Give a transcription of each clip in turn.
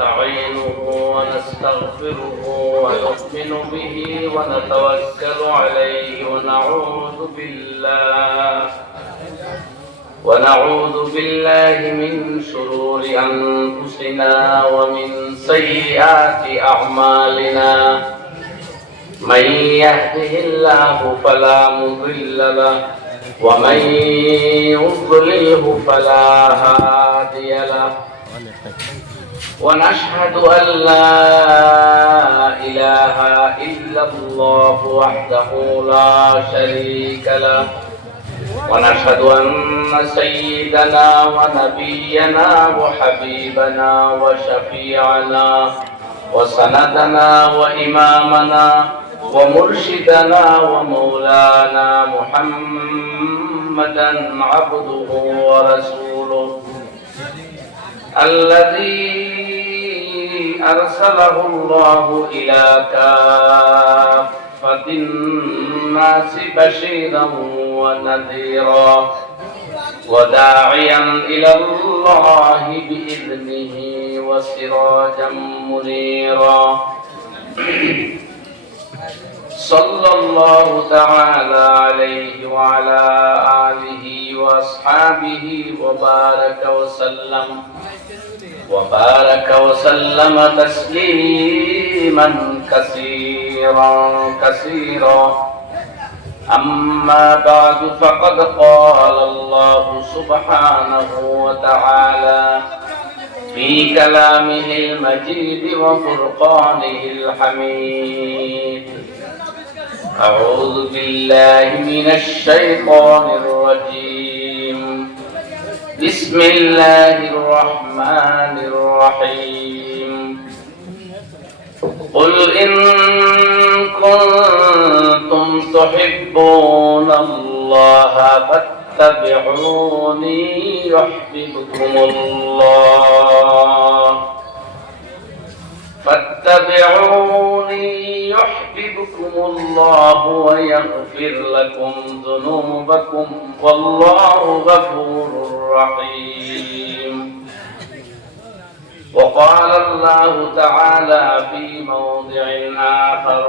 ونستعينه ونستغفره ونؤمن به ونتوكل عليه ونعوذ بالله من شرور أنفسنا ومن سيئات أعمالنا من يهده الله فلا مضل له ومن يضلله فلا هادي له ونشهد أن لا إله إلا الله وحده لا شريك له ونشهد أن سيدنا ونبينا وحبيبنا وشفيعنا وسندنا وإمامنا ومرشدنا ومولانا محمدا عبده ورسوله الذي أرسله الله إلى كافة الناس بشيرا ونذيرا وداعيا إلى الله بإذنه وسراجا منيرا صلى الله تعالى عليه وعلى آله وأصحابه وبارك وسلم تسليما كثيرا أما بعد فقد قال الله سبحانه وتعالى في كلامه المجيد وفرقانه الحميد أعوذ بالله من الشيطان الرجيم بسم الله الرحمن الرحيم قل إن كنتم تحبون الله فاتبعوني يحببكم الله ويغفر لكم ذنوبكم والله غفور رحيم وقال الله تعالى في موضع آخر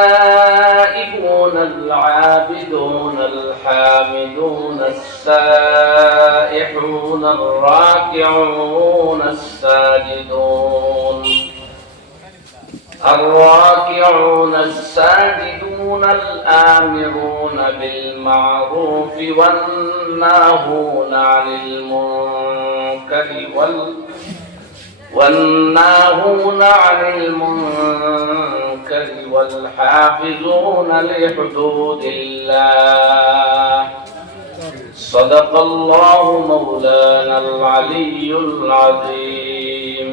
التائبون العابدون الحامدون السائحون الراكعون الساجدون الآمرون بالمعروف والناهون عن المنكر والحافظون لحدود الله صدق الله مولانا العلي العظيم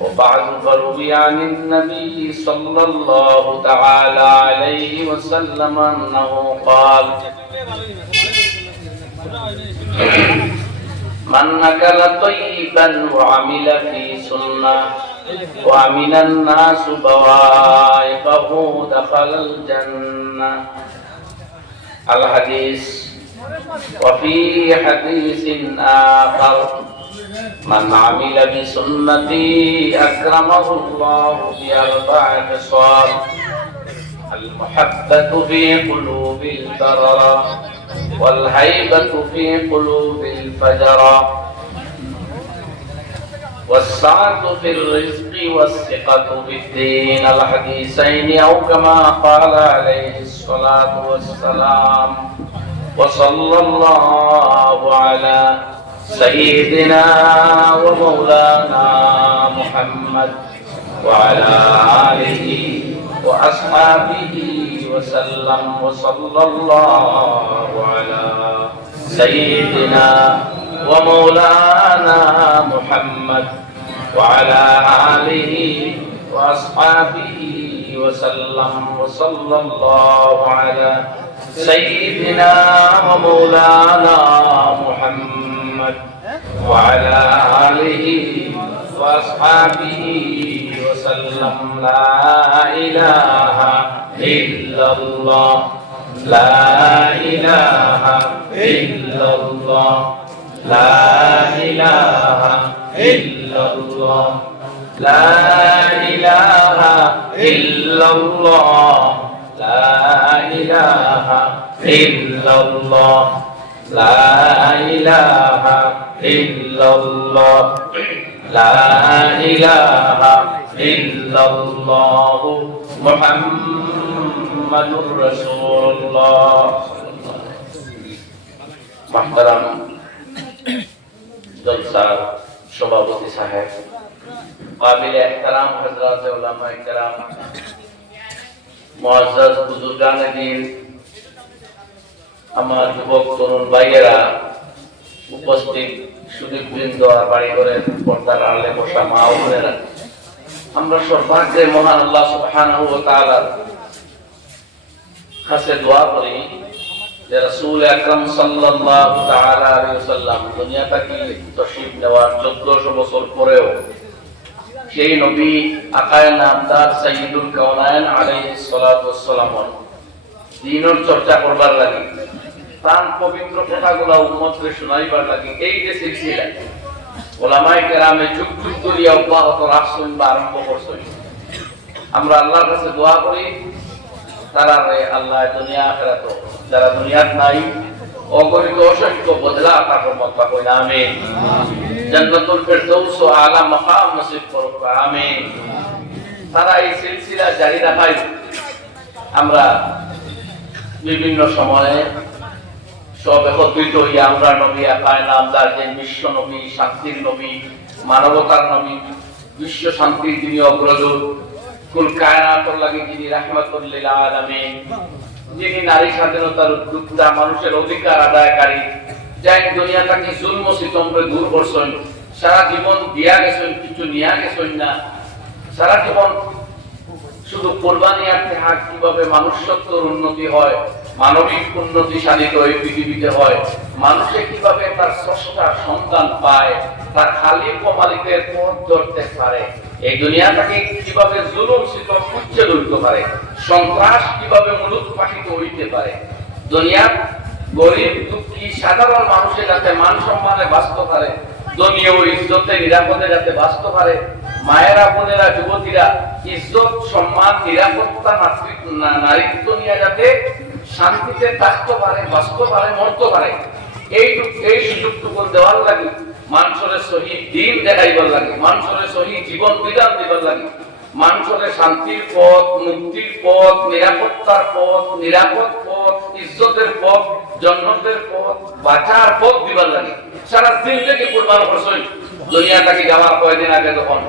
وبعد فروي عن النبي صلى الله تعالى عليه وسلم أنه قال من أكل طيبا وعمل في سنة وأمن الناس بوائقه دخل الجنة. الحديث. وفي حديث آخر من عمل بسنتي أكرمه الله بأربع خصال: المحبة في قلوب البررة، والهيبة في قلوب الفجرة، والسعة في الرزق، والثقة في الدين. الحديثين أو كما قال عليه الصلاة والسلام. وصلى الله على سيدنا ومولانا محمد وعلى آله وأصحابه وسلم. وصلى الله على سيدنا ومولانا محمد وعلى آله وأصحابه وسلم. وصلى الله على سيدنا ومولانا محمد وعلى آله وأصحابه وسلم. لا إله إلا الله، لا إله إلا الله، লা ইলাহা ইল্লাল্লাহ লা ইলাহা ইল্লাল্লাহ লা ইলাহা ইল্লাল্লাহ লা ইলাহা ইল্লাল্লাহ লা ইলাহা ইল্লাল্লাহ মুহাম্মাদুর রাসূলুল্লাহ। মুহতারাম জলসার সভাপতি সাহেব, কাবিলে ইহতারাম হযরত উলামায়ে কেরাম, মুআজ্জাজ বুজুর্গানে দ্বীন, আমার যুবক তরুণ ভাইয়েরা, উপস্থিত সুদীপবৃন্দ আর বাড়িঘরের পর্দার আড়ালে বসা মা ও বোনেরা, আমরা সর্বাগ্রে মহান আল্লাহ সুবহানাহু ওয়া তাআলার কাছে দোয়া করি যে রাসূল আকরাম সাল্লাল্লাহু তাআলা আলাইহি ওয়াসাল্লাম দুনিয়াটাকে তশরিফ নেওয়ার 1400 বছর পরেও সেই নবী আকায়ে নামদার সাইয়্যিদুল কাওনাইন আলাইহিস সালাতু ওয়াস সালাম দ্বীনের চর্চা করবার লাগি, তার পবিত্র কথাগুলো উম্মতকে শোনাইবার লাগি এই যে সিলসিলা উলামায়ে কেরামে যুগ যুগ ধরে অব্যাহত রাখছেন বা আরম্ভ করছেন। আমরা আল্লাহর কাছে দোয়া করি তারা আল্লাহ দুনিয়া আখিরাত যারা দুনিয়াত নাই অগণিত অসংখ্য বদলা তার রহমত পাক। আমিন। জান্নাতুল ফিরদাউস ও আলা মাকাম নসিব করুক। আমিন। তারা এই সিলসিলা জারি রাখাই আমরা বিভিন্ন সময়ে সব একত্রিত হইয়া আমরা নবী আকায়ে নামদার যে বিশ্ব নবী, শান্তির নবী, মানবতার নবী, বিশ্ব শান্তির যিনি অগ্রদূত, কুল কায়নাতের লাগি যিনি রাহমাতুল লিল আলামিন, যিনি নারী স্বাধীনতার উদ্যোক্তা, মানুষের অধিকার আদায়কারী, যাই দুনিয়াটাকে জুলম ও সিতমকে দূর করছেন, সারা জীবন দিয়া গেছেন, কিছু নিয়া গেছেন না, সারা জীবন শুধু কোরবানি আর ত্যাগ কিভাবে মানুষত্বের উন্নতি হয়, মানবিক উন্নতি সাধিত এই পৃথিবীতে হয়, মানুষে কিভাবে তার স্রষ্টা সন্তান পায়, তার খালিক ও মালিকের পথ ধরতে পারে, এই দুনিয়াটাকে কিভাবে জুলুম সিতম উচ্ছেদ হইতে পারে, সন্ত্রাস কিভাবে মূলোৎপাটিত হইতে পারে, দুনিয়ার গরিব দুঃখী সাধারণ মানুষের যাতে মান সম্মানে বাঁচতে পারে, দুনিয়া ও ইজ্জতে নিরাপদে যাতে বাঁচতে পারে, মায়েরা বোনেরা যুবতীরা ইজ্জত সম্মান নিরাপত্তা নারীত্ব নিয়ে যাতে শান্তিতে থাকতে পারে, বাঁচতে পারে, মরতে পারে, এই সুযোগটুকু দেওয়ার লাগে, মানুষের সহিত দিন দেখাইবার লাগে, মানুষের সহিত জীবন বিধান দিবার লাগে, মানুষের শান্তির পথ, মুক্তির পথ, নিরাপত্তার পথ, নিরাপদ পথ, ইজ্জতের পথ, জন্নতের পথ, বাঁচার পথ দিবার লাগে। সারা দিন থেকে কুরবান করছেন। দুনিয়াটাকে যাওয়ার কয়েকদিন আগে যখন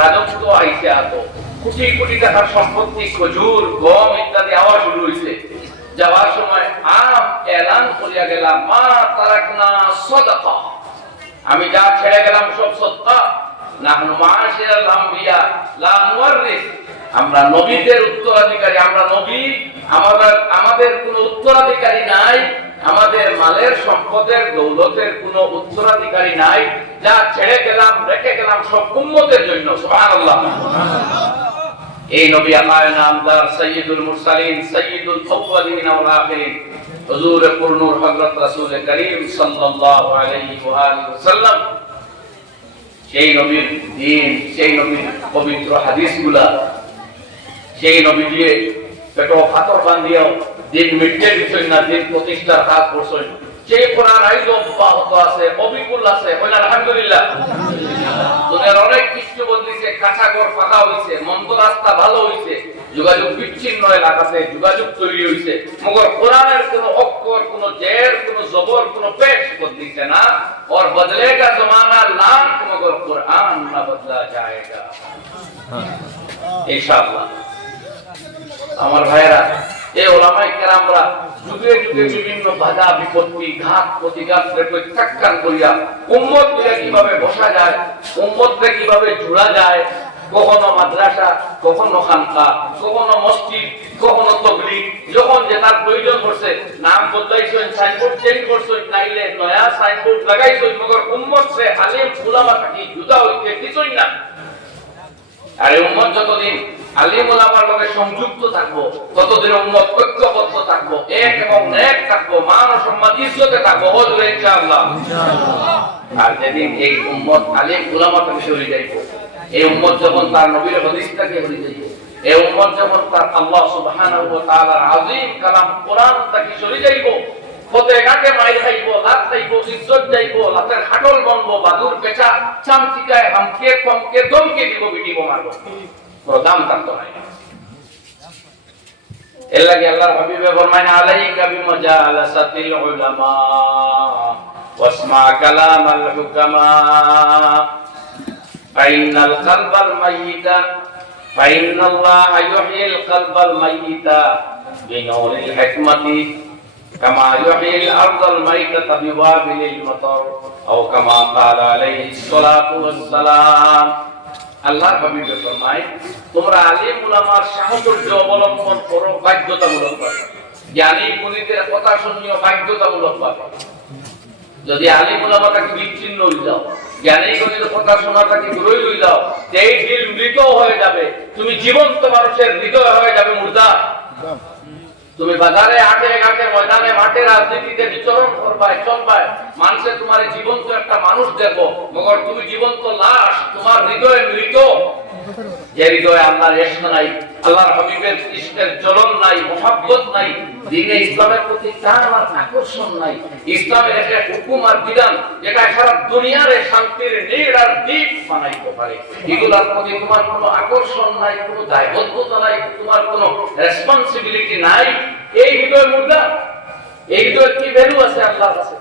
রাজত্ব আইসে আতো, কোটি কোটি টাকার সম্পত্তি, খজুর, গম ইত্যাদি আওয়া শুরু হয়েছে, যাওয়ার সময় আম এলান করিয়া গেলাম, মা তারাকনা সাদাকা, আমি যা ছেড়ে গেলাম সব সদকা, নাহনু মাশিরাল আমবিয়া লা নুওয়ারিস, আমরা নবীদের উত্তরাধিকারী, আমরা নবী, আমাদের কোনো উত্তরাধিকারী নাই, আমাদের মালের সম্পদের দৌলতের কোনো উত্তরাধিকারী নাই, যা ছেড়ে গেলাম রেখে গেলাম সব উম্মতের জন্য। সুবহানাল্লাহ। এই নবী আকায়ে নামদার সাইয়্যিদুল মুরসালিন, সাইয়্যিদুল আউয়ালিন ওয়াল আখিরিন, হুজুর পুরনূর হযরত রাসূল করিম সাল্লাল্লাহু আলাইহি ওয়া আলিহি ওয়াসাল্লাম, সেই নবীর দ্বীন, সেই নবীর পবিত্র হাদিসগুলা, সেই নবী দিয়ে পেটো পাথর বান্ধিয়াও দিন মিটতে দিচ্ছেন না, দিন প্রতিষ্ঠার কাজ করছেন, সেই কোরআন আইজ অব্যাহত আছে, অবিকুল আছে। আলহামদুলিল্লাহ। দুনিয়ার অনেক কিছু বদলিছে, কাঁচা ঘর পাকা হয়েছে, মন্দ রাস্তা ভালো হয়েছে, যোগাযোগ বিচ্ছিন্ন এলাকাতে যোগাযোগ তৈরি হয়েছে, মগর কোরআনের কোন অক্ষর, কোন জের, কোন জবর, কোন পেশ বদলিছে না। और बदलेगा जमाना लाख मगर कुरान ना बदला जाएगा इंशाअल्लाह। আমার ভাইরা, এই উলামায়ে কেরামরা যুগে যুগে বিভিন্ন বাধা বিপত্তি, ঘাত প্রতিঘাত প্রত্যাখ্যান করিয়া উম্মতকে কিভাবে বসা যায়, উম্মতকে কিভাবে জোড়া যায়, কখনো মাদ্রাসা, কখনো খানকা, কখনো মসজিদ, কখনো তাবলীগ, যখন যেটার প্রয়োজন পড়ছে নাম বদলাইছেন, সাইনবোর্ড চেঞ্জ করছেন, নাইলে নয়া সাইনবোর্ড লাগাইছেন, মগর উম্মত সে আলেম উলামা থাকি জুদা হইতে কিছুই না। আরে উম্মত যতদিন আলিম ওলামার লগে সংযুক্ত থাকবো, ততদিন উম্মত ঐক্যবদ্ধ থাকবো, এক এবং নেক থাকবো, মান ও সম্মান ইজ্জতে থাকবো হযরত ইনশাআল্লাহ। আর যেদিন এই উম্মত আলিম ওলামা থেকে সরে যাইব, এই উম্মত যখন তার নবীর হাদিস থেকে সরে যাইব, এই উম্মত যখন তার আল্লাহ সুবহানাহু ওয়া তাআলার আযীম কালাম কোরআন থেকে সরে যাইব, পথে ঘাটে মাইর খাইব, লাত খাইব, ইজ্জত যাইব, লাতের খাটল বনবো, বাদুর পেঁচা চামচিকায় হামকে কমকে দমকে দিব, বিটিব মারবো, কোনো দাম থাকতো না। এর লাগে আল্লাহর হাবিবে ফরমায় আলাইকা বিমাজালাসাতিল উলামা ওয়াসমা কালামাল হুকামা ফাইনাল কলবাল মাইয়িতা ফাইনাল্লাহা ইউহিল কলবাল মাইয়িতা বিনুরিল হিকমাতি কামা ইউহিল আরদাল মাইয়িতা বিওয়াবিলিল মাতার আও কামা ক্বালা আলাইহিস সালাতু ওয়াস সালাম। আল্লাহর হাবিবে ফরমায় তোমরা আলিম উলামার সাহচর্য অবলম্বন করো বাধ্যতামূলক ভাবে, জ্ঞানী গুণীদের কথা শুনিও বাধ্যতামূলক ভাবে। যদি আলিম উলামাটাকে বিচ্ছিন্ন হয়ে যাও, জ্ঞানী গুণীদের কথা শোনাটাকে দূরে হয়ে যাও, এই দিল মৃত হয়ে যাবে, তুমি জীবন্ত মানুষের হৃদয় হয়ে যাবে মুর্দা। তুমি বাজারে হাটে ঘাটে ময়দানে মাঠে রাজনীতিতে বিচরণ করবাই চলবাই, মানুষে তোমার জীবন্ত একটা মানুষ দেখো, মগর তুমি জীবন্ত লাশ, তোমার হৃদয়ে মৃত। যে হৃদয়ে আল্লাহর ইশক নাই, আল্লাহর হাবিবের ইশকের জ্বলন নাই, মুহাব্বত নাই, দ্বীনে ইসলামের প্রতি টান আর আকর্ষণ নাই, ইসলামের একটা হুকুম আর বিধান যেটা সারা দুনিয়ার শান্তির নীড় আর দ্বীপ বানাইতে পারে, এগুলোর প্রতি তোমার কোনো আকর্ষণ নাই, কোনো দায়বদ্ধতা নাই, তোমার কোনো রেসপন্সিবিলিটি নাই, এই হৃদয় মুর্দা। এই হৃদয়ের কি ভ্যালু আছে আল্লাহর কাছে?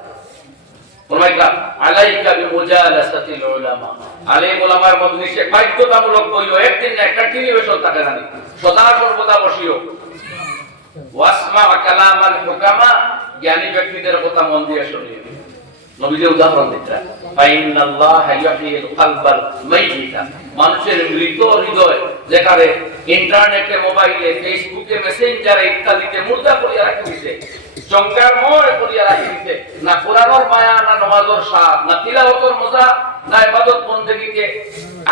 আলাইকা বিমুজালাসাতিল উলামা, আলিম উলামার মজলিসে বাধ্যতামূলক বইও, একদিন না একটা টেলিভিশন থাকে না, সদা সর্বদা বসিও। ওয়াসমা কালামাল হুকামা, জ্ঞানী ব্যক্তিদের কথা মন দিয়ে শুনিও। নবীর উদাহরণ দিতেন, ফাইনাল্লাহা ইউহিল কলবাল মাইয়িতা, মানুষের মৃত হৃদয় যেখানে ইন্টারনেটে, মোবাইলে, ফেসবুকে, মেসেঞ্জারে ইত্যাদিতে মুর্দা করিয়া রাখিছে, জঙ্কারময় করিয়া রাখিছে, না কোরআনের মায়া, না নামাজের স্বাদ, না তিলাওয়াতের মজা, না ইবাদত বন্দেগীতে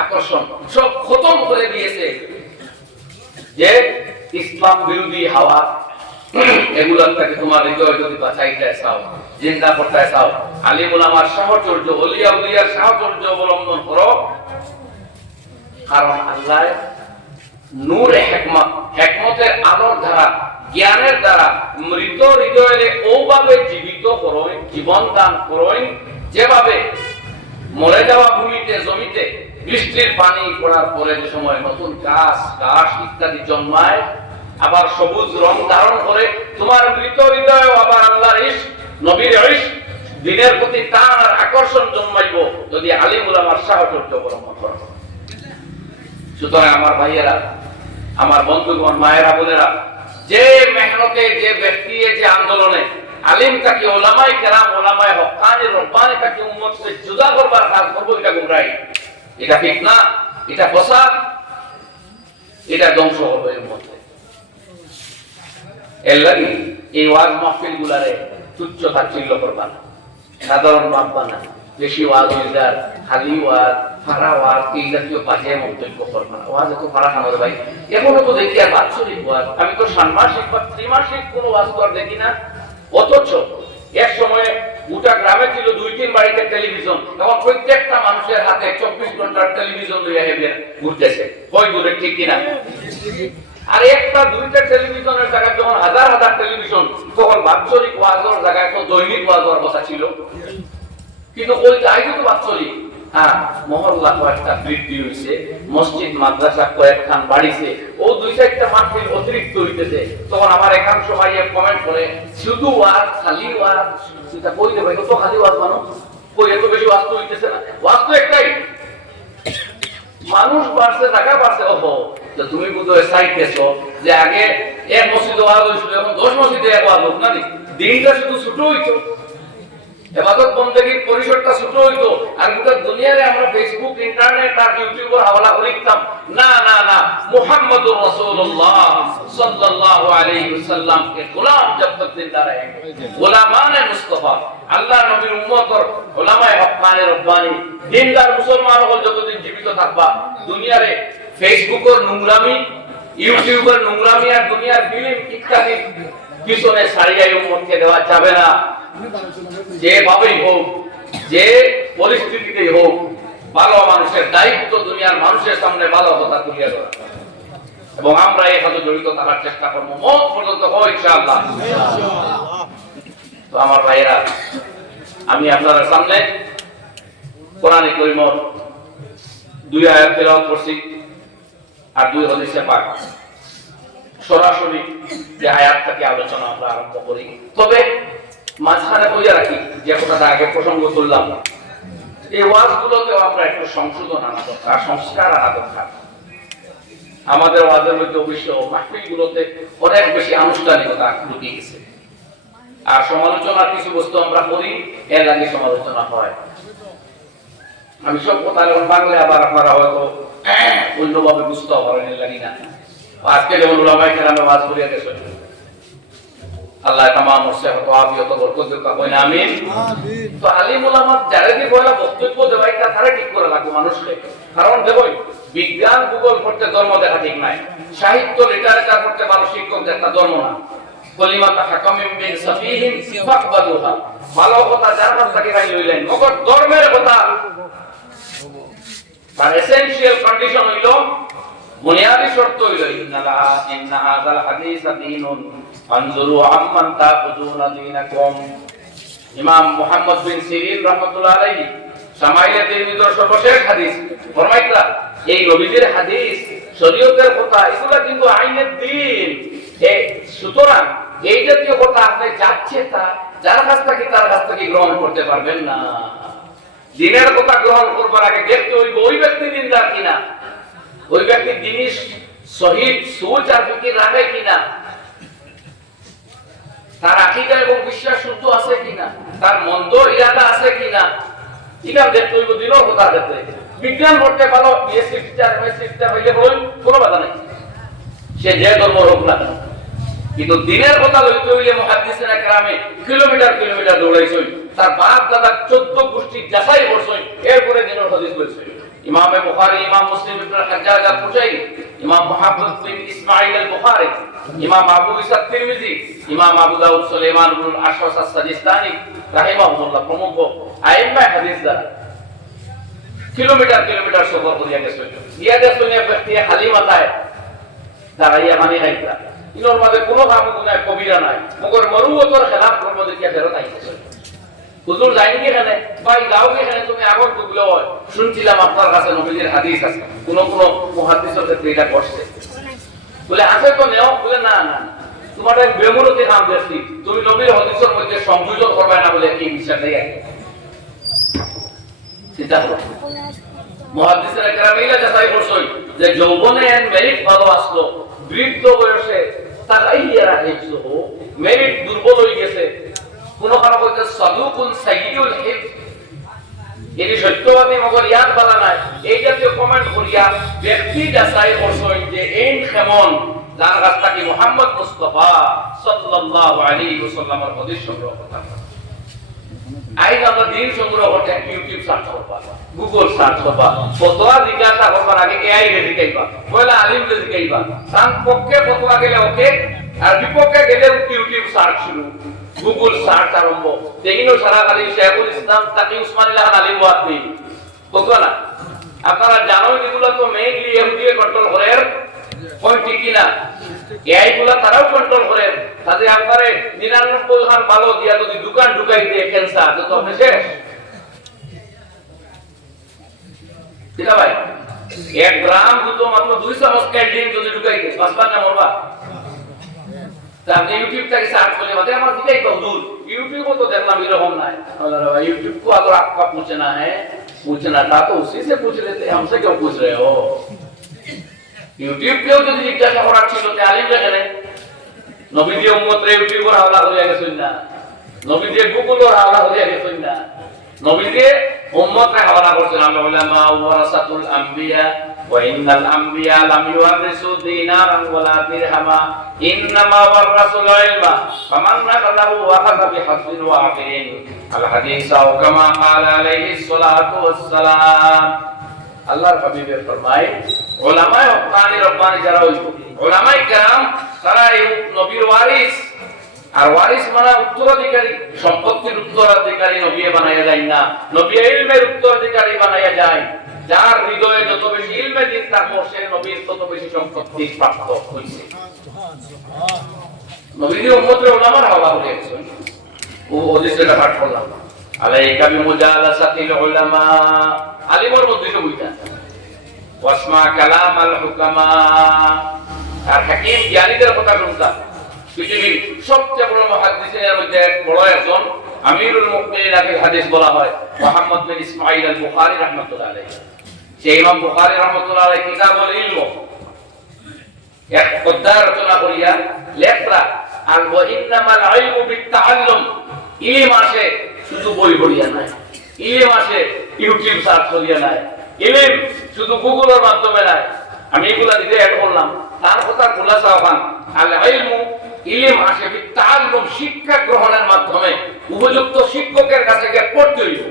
আকর্ষণ, সব খতম করে দিয়েছে। যে ইসলাম বিরোধী হাওয়া, এগুলোর থেকে তোমার হৃদয় যদি বাঁচাইতে চাও, জিন্দা করতে চাও, আলিম উলামার সাহচর্য, ওলিয়া উলিয়ার সাহচর্য অবলম্বন করো। কারণ আল্লাহ নূরে হিকমত, হিকমতের আলোর ধারা, জ্ঞানের দ্বারা মৃত হৃদয়ে ওভাবে জীবিত করোই, জীবন দান করোই, যেভাবে মরে যাওয়া ভূমিতে, জমিতে বৃষ্টির পানি পড়ার পরে যে সময় নতুন গাছ ঘাস ইত্যাদি জন্মায়, আবার সবুজ রং ধারণ করে, তোমার মৃত হৃদয়ে আবার আল্লাহর ইশক, নবীর ইশক, দ্বীনের প্রতি টান আর আকর্ষণ জন্মাইব যদি আলিম উলামার সাহচর্য অবলম্বন করো। সুতরাং আমার ভাইয়েরা, আমার বন্ধুগণ, মায়েরা, বোনেরা, যে মেহনতে, যে ব্যক্তি, যে আন্দোলনে আলিম তাকে ওলামায়ে কেরাম, ওলামায়ে হক্কানি রব্বানি তাকে উম্মতকে জুদা করবার কাজ করব, এটা গুমরাহি, এটা ফিতনা, এটা ফসাদ, এটা ধ্বংস হবে উম্মতে। এর লাগি এই ওয়াজ মাহফিল গুলারে তুচ্ছ তাচ্ছিল্য করবা না, সাধারণ ভাববা না, বেশি ওয়াজ হইদার, খালি ওয়াজ, ফারা ওয়াজ, এই জাতীয় বাজে মন্তব্য করবা না। ওয়াজ এত ফারা খানো ভাই, এখনো তো দেখি আর বাৎসরিক ওয়াজ, আমি তো ষান্মাসিক বা ত্রিমাসিক কোনো ওয়াজ তো আর দেখি না। অথচ এক সময়ে গোটা গ্রামে ছিল 2-3 বাড়িতে টেলিভিশন, এখন প্রত্যেকটা মানুষের হাতে 24 ঘন্টার টেলিভিশন লইয়া হেবে ঘুরতেছে, কই দূরে, ঠিক কিনা? আর একটা দুইটা টেলিভিশনের জায়গায় যখন হাজার হাজার টেলিভিশন, তখন বাৎসরিক ওয়াজের জায়গায় তো দৈনিক ওয়াজের কথা ছিল, কিন্তু ওই আইতো তো বাৎসরিক। হ্যাঁ, মহল্লা কয়েকটা বৃদ্ধি হয়েছে, মসজিদ মাদ্রাসা কয়েকখান বাড়িছে, ও 2-4টা মাহফিল অতিরিক্ত হইতেছে, তখন আমার একাংশ ভাইয়ে কমেন্ট করে, শুধু ওয়াজ, খালি ওয়াজ, সেটা কই দেবে, কত খালি ওয়াজ মানো, কই এত বেশি ওয়াজ তো হইতেছে না, ওয়াজ তো একটাই, মানুষ বাড়ছে, টাকা বাড়ছে। ওহো, তো তুমি বোধহয় চাইতেছো যে আগে এক মসজিদে ওয়াজ হইছিল, এখন 10 মসজিদে এক ওয়াজ হোক না, দিনটা শুধু ছোট হইতো, ইবাদত বন্দেগীর পরিসরটা ছোট হইতো, আর গোটা দুনিয়ারে আমরা ফেসবুক, ইন্টারনেট আর ইউটিউবের হাওলা করিতাম। না না না, মুহাম্মদুর রাসূলুল্লাহ সাল্লাল্লাহু আলাইহি ওয়াসাল্লাম কে গোলাম জব তক জিন্দা रहेंगे, গোলামানে মুস্তাফা, আল্লাহ নবীর উম্মতর ওলামায়ে হক্কানি রব্বানি দিনদার মুসলমান হল যতদিন জীবিত থাকবা, দুনিয়ারে ফেসবুকের নোংরামি, ইউটিউবের নোংরামি আর দুনিয়ার ফিল্ম ইত্যাদি পিছনে সারিয়ায় উম্মতকে দেওয়া যাবে না। যেভাবেই হোক, যে পরিস্থিতিতেই হোক, ভালো মানুষের দায়িত্ব দুনিয়ার মানুষের সামনে ভালো কথা তুলে ধরা, এবং আমরা এই কাজে জড়িত থাকার চেষ্টা করবো মত পর্যন্ত হয় ইনশাআল্লাহ। তো আমার ভাইয়েরা, আমি আপনাদের সামনে কোরআনে কারীমের 2 আয়াত তেলাওয়াত করছি আর 2 হাদিসে পাক। সরাসরি যে আয়াত থেকে আলোচনা আমরা আরম্ভ করি, তবে মাঝখানে বলে রাখি যে কথাটা আগে প্রসঙ্গ করলাম, এই ওয়াজগুলোতেও আমরা একটু সংশোধন আনা দরকার, সংস্কার আনা দরকার। আমাদের ওয়াজের মধ্যে অবশ্য মাহফিলগুলোতে অনেক বেশি আনুষ্ঠানিকতা ঢুকে গেছে, আর সমালোচনার কিছু বস্তু আমরা করি, এর লাগে সমালোচনা হয়। আমি সব কথা বাংলায় আবার আপনারা হয়তো অন্যভাবে বুঝতে পারেন, এর লাগি না। আজকে যেমন ওলামায়ে কেরামে ওয়াজ করিয়া গেছে, আল্লাহ তামাম সেহত আফিয়ত বরকত দাতা কইন আমিন। তো আলিম উলামা যারা কি বলা বক্তব্য দেবাই তারা ঠিক করে লাগবে মানুষকে, কারণ দেখুন বিজ্ঞান ভূগোল পড়তে ধর্ম দেখা ঠিক নাই, সাহিত্য লিটারেচার পড়তে ভালো শিক্ষক দেখা ধর্ম না। কলিমাতা হাকামিম বিন সাফিহিন ফাকবালুহা, ভালো কথা যার কাছ থেকে গাই লইলেন, মগর ধর্মের কথা তার এসেনশিয়াল কন্ডিশন হইল, বুনিয়াদি শর্ত হইল ইন্না হাযাল হাদিসা দীনুন ফানজুরু আম্মান তাখুযুনা দীনাকুম। ইমাম মুহাম্মদ বিন সিরিন রাহমাতুল্লাহ আলাইহি শামাইলে তিরমিজির সর্বশেষ হাদিস ফরমাইতরা, এই নবীজির হাদিস শরীয়তের কথা, এগুলা কিন্তু আইনের দ্বীন। সুতরাং এই জাতীয় কথা আপনি যাচ্ছে তা যার কাছ থেকে তার কাছ থেকে গ্রহণ করতে পারবেন না। দ্বীনের কথা গ্রহণ করবার আগে দেখতে হইব ওই ব্যক্তি দ্বীনদার কিনা, ওই ব্যক্তি দ্বীনি সহিহ সোচ আর ফিকির রাখে কিনা, তার আকীদা এবং বিশ্বাস শুদ্ধ আছে কিনা, তার মন্দ ইরাদা আছে কিনা, এটা দেখতে হইব দ্বীনের কথা দেখতে। বিজ্ঞান পড়তে ভালো, বিএসসি টিচার এমএসসি টিচার হইলে বলুন কোনো বাধা নেই, সে যে ধর্ম হোক না কেন, কিন্তু দ্বীনের কথা লইতে হইলে মুহাদ্দিসিনা কেরামে কিলোমিটার কিলোমিটার দৌড়াইছেন, তার বাপ দাদা 14 গোষ্ঠী যাচাই করছেন, এরপরে দ্বীনের হাদিস বলছেন। ইমাম বুখারী, ইমাম মুসলিম ইবনে হাজ্জাজ আল-কুশাইরি, ইমাম মুহাম্মদ বিন ইসমাঈল আল-বুখারী, ইমাম আবু ইসা তিরমিজি, ইমাম আবু দাউদ সুলাইমান ইবনে আশরাফ আস-সাজিস্তানি রাহিমাহুল্লাহ প্রমুখ আইম্মা হাদিস দ্বারা কিলোমিটার কিলোমিটার সফর করিয়া গেছেন। ইয়া গেছেন এক ব্যক্তি খালি মাথায় দাঁড়াইয়া পানি খাইতা, ইনোর মাঝে কোনো কাম গুনাহ কবিরা নাই, মগর মরুয়তর খেলাফ কর্ম দেখিয়া ফেরত আইছে। হুজুর যাইনি কেখানে ভাই, যাও কেখানে, তুমি আগত কইলো শুনছিলাম আপনার কাছে নবীজির হাদিস আছে, কোন কোন মুহাদ্দিসের ক্ষেত্রে এটা করছে, বলে আছে তো নেও, বলে না না তোমার এক বেমুরতি নাম দেখছি, তুমি নবীর হাদিসের মধ্যে সংযোজন করবে না বলে কি বিশ্বাস দেয় চিন্তা করো। মুহাদ্দিসেরা কেরাম এইলা যাচাই করছেন যে যৌবনে মেরিট ভালো আসলো, বৃদ্ধ বয়সে তাগাইয়ারা হিফজ, মেরিট দুর্বল হয়ে গেছে, কোন কারো কইতে সাদুকুন সাইয়্যিদুল হিফজ, এর সত্যবাদী মগর ইয়াদ বালা নাই, এই জাতীয় কমেন্ট করিয়া ব্যক্তি যাচাই করছেন যে এই কেমন যার কাছ থেকে মুহাম্মদ মুস্তাফা সাল্লাল্লাহু আলাইহি ওয়াসাল্লামের হাদিস সংগ্রহ করতে। আইন আমরা দিন সংগ্রহ করতে ইউটিউব সার্চ করবা, গুগল সার্চ করবা, ফতোয়া জিজ্ঞাসা করবার আগে এআই রে জিজ্ঞাসা, পয়লা আলিম রে জিজ্ঞাসা, তার পক্ষে ফতোয়া গেলে ওকে, আর বিপক্ষে গেলে ইউটিউব সার্চ শুরু, গুগল সার্চ আরম্ভ। দেখিনো সারা খালি শেখুল ইসলাম তাকি উসমানুল্লাহ আলিম ওয়াত নেই ফতোয়া না। আপনারা জানো যেগুলো তো মেইনলি ইহুদিয়ে কন্ট্রোল করে, কোন ঠিক কিনা এআই গুলা তারাও কন্ট্রোল করে, তাতে একবারে 99 খান ভালো দিয়া যদি দোকান ঢুকাই দিয়ে ক্যান্সার তো আপনি শেষ। ঠিক ভাই, 1 গ্রাম দুধ মাত্র 2 চামচ ক্যান্ডিন যদি ঢুকাই দিয়ে 5 না মরবা। আপনি ইউটিউব থেকে সার্চ করলে বাদে আমার দিকেই তো হুজুর ইউটিউব তো দেখলাম এরকম নাই, यूट्यूब को अगर आपका पूछना है, पूछना था तो उसी से पूछ लेते, हमसे क्यों पूछ रहे हो। ইউটিউব কেউ যদি জিজ্ঞাসা করার ছিল তে আলিম দেখেন, নবীজি উম্মতরে ইউটিউবের হাওলা হইয়া গেছেন না, নবীজি গুগলের হাওলা হইয়া গেছেন না, নবীজি উম্মতরে হাওলা করছেন। আমরা বললাম ওয়ারাসাতুল আম্বিয়া ওয়া ইন্নাল আম্বিয়া লাম ইউরিসু দিনারান ওয়ালা দিরহামা ইন্নামা ওয়ারাসুল ইলমা ফামান নাকাদাহু ওয়া খাযা বিহাসবিন ওয়া আখিরিন আল হাদিস আও কামা ক্বালা আলাইহিস সালাতু ওয়াস সালাম। আল্লাহর হাবিবে ফরমায় উলামায়ে হক্কানি রব্বানি যারা হইব, উলামায়ে কেরাম তারা এই নবীর ওয়ারিস, আর ওয়ারিস মানে উত্তরাধিকারী, সম্পত্তির উত্তরাধিকারী নবী বানায়া যায় না, নবী ইলমের উত্তরাধিকারী বানায়া যায়। যার হৃদয়ে যত বেশি ইলমে দিন থাকবে সে নবীর তত বেশি সম্পত্তি প্রাপ্ত হইছে। নবীর উম্মতের উলামার হাওয়া হয়েছে। ও হাদিসটা পাঠ করলাম, আলাইকা বিমুজালাসাতিল উলামা, আলিমর মধ্যে তো বুঝা ওয়াসমা কালামাল হুকামা, আর হাকিম জ্ঞানীদের কথা শুনতা। পৃথিবীর সবচেয়ে বড় মুহাদ্দিসের মধ্যে বড় একজন আমিরুল মুমিনিন, আগে হাদিস বলা হয় মুহাম্মদ বিন ইসমাঈল আল বুখারী রাহমাতুল্লাহ আলাইহি। সেই ইমাম বুখারী রাহমাতুল্লাহ আলাইহি কিতাবুল ইলম এক অধ্যায় রচনা করিয়া লেখরা, আর ওয়া ইন্নামাল ইলমু বিত-তাআল্লুম, ইলম আসে শুধু বই পড়িয়া নাই, ইলম আসে ইউটিউব সার্চ করিয়া নাই, ইলম শুধু গুগলের মাধ্যমে নাই। আমি এগুলা দিতে অ্যাড করলাম, তার কথা খুলাসা হন আল ইলমু, ইলম আসে বিত-তাআল্লুম, শিক্ষা গ্রহণের মাধ্যমে। উপযুক্ত শিক্ষকের কাছে গিয়ে পড়তে হইব,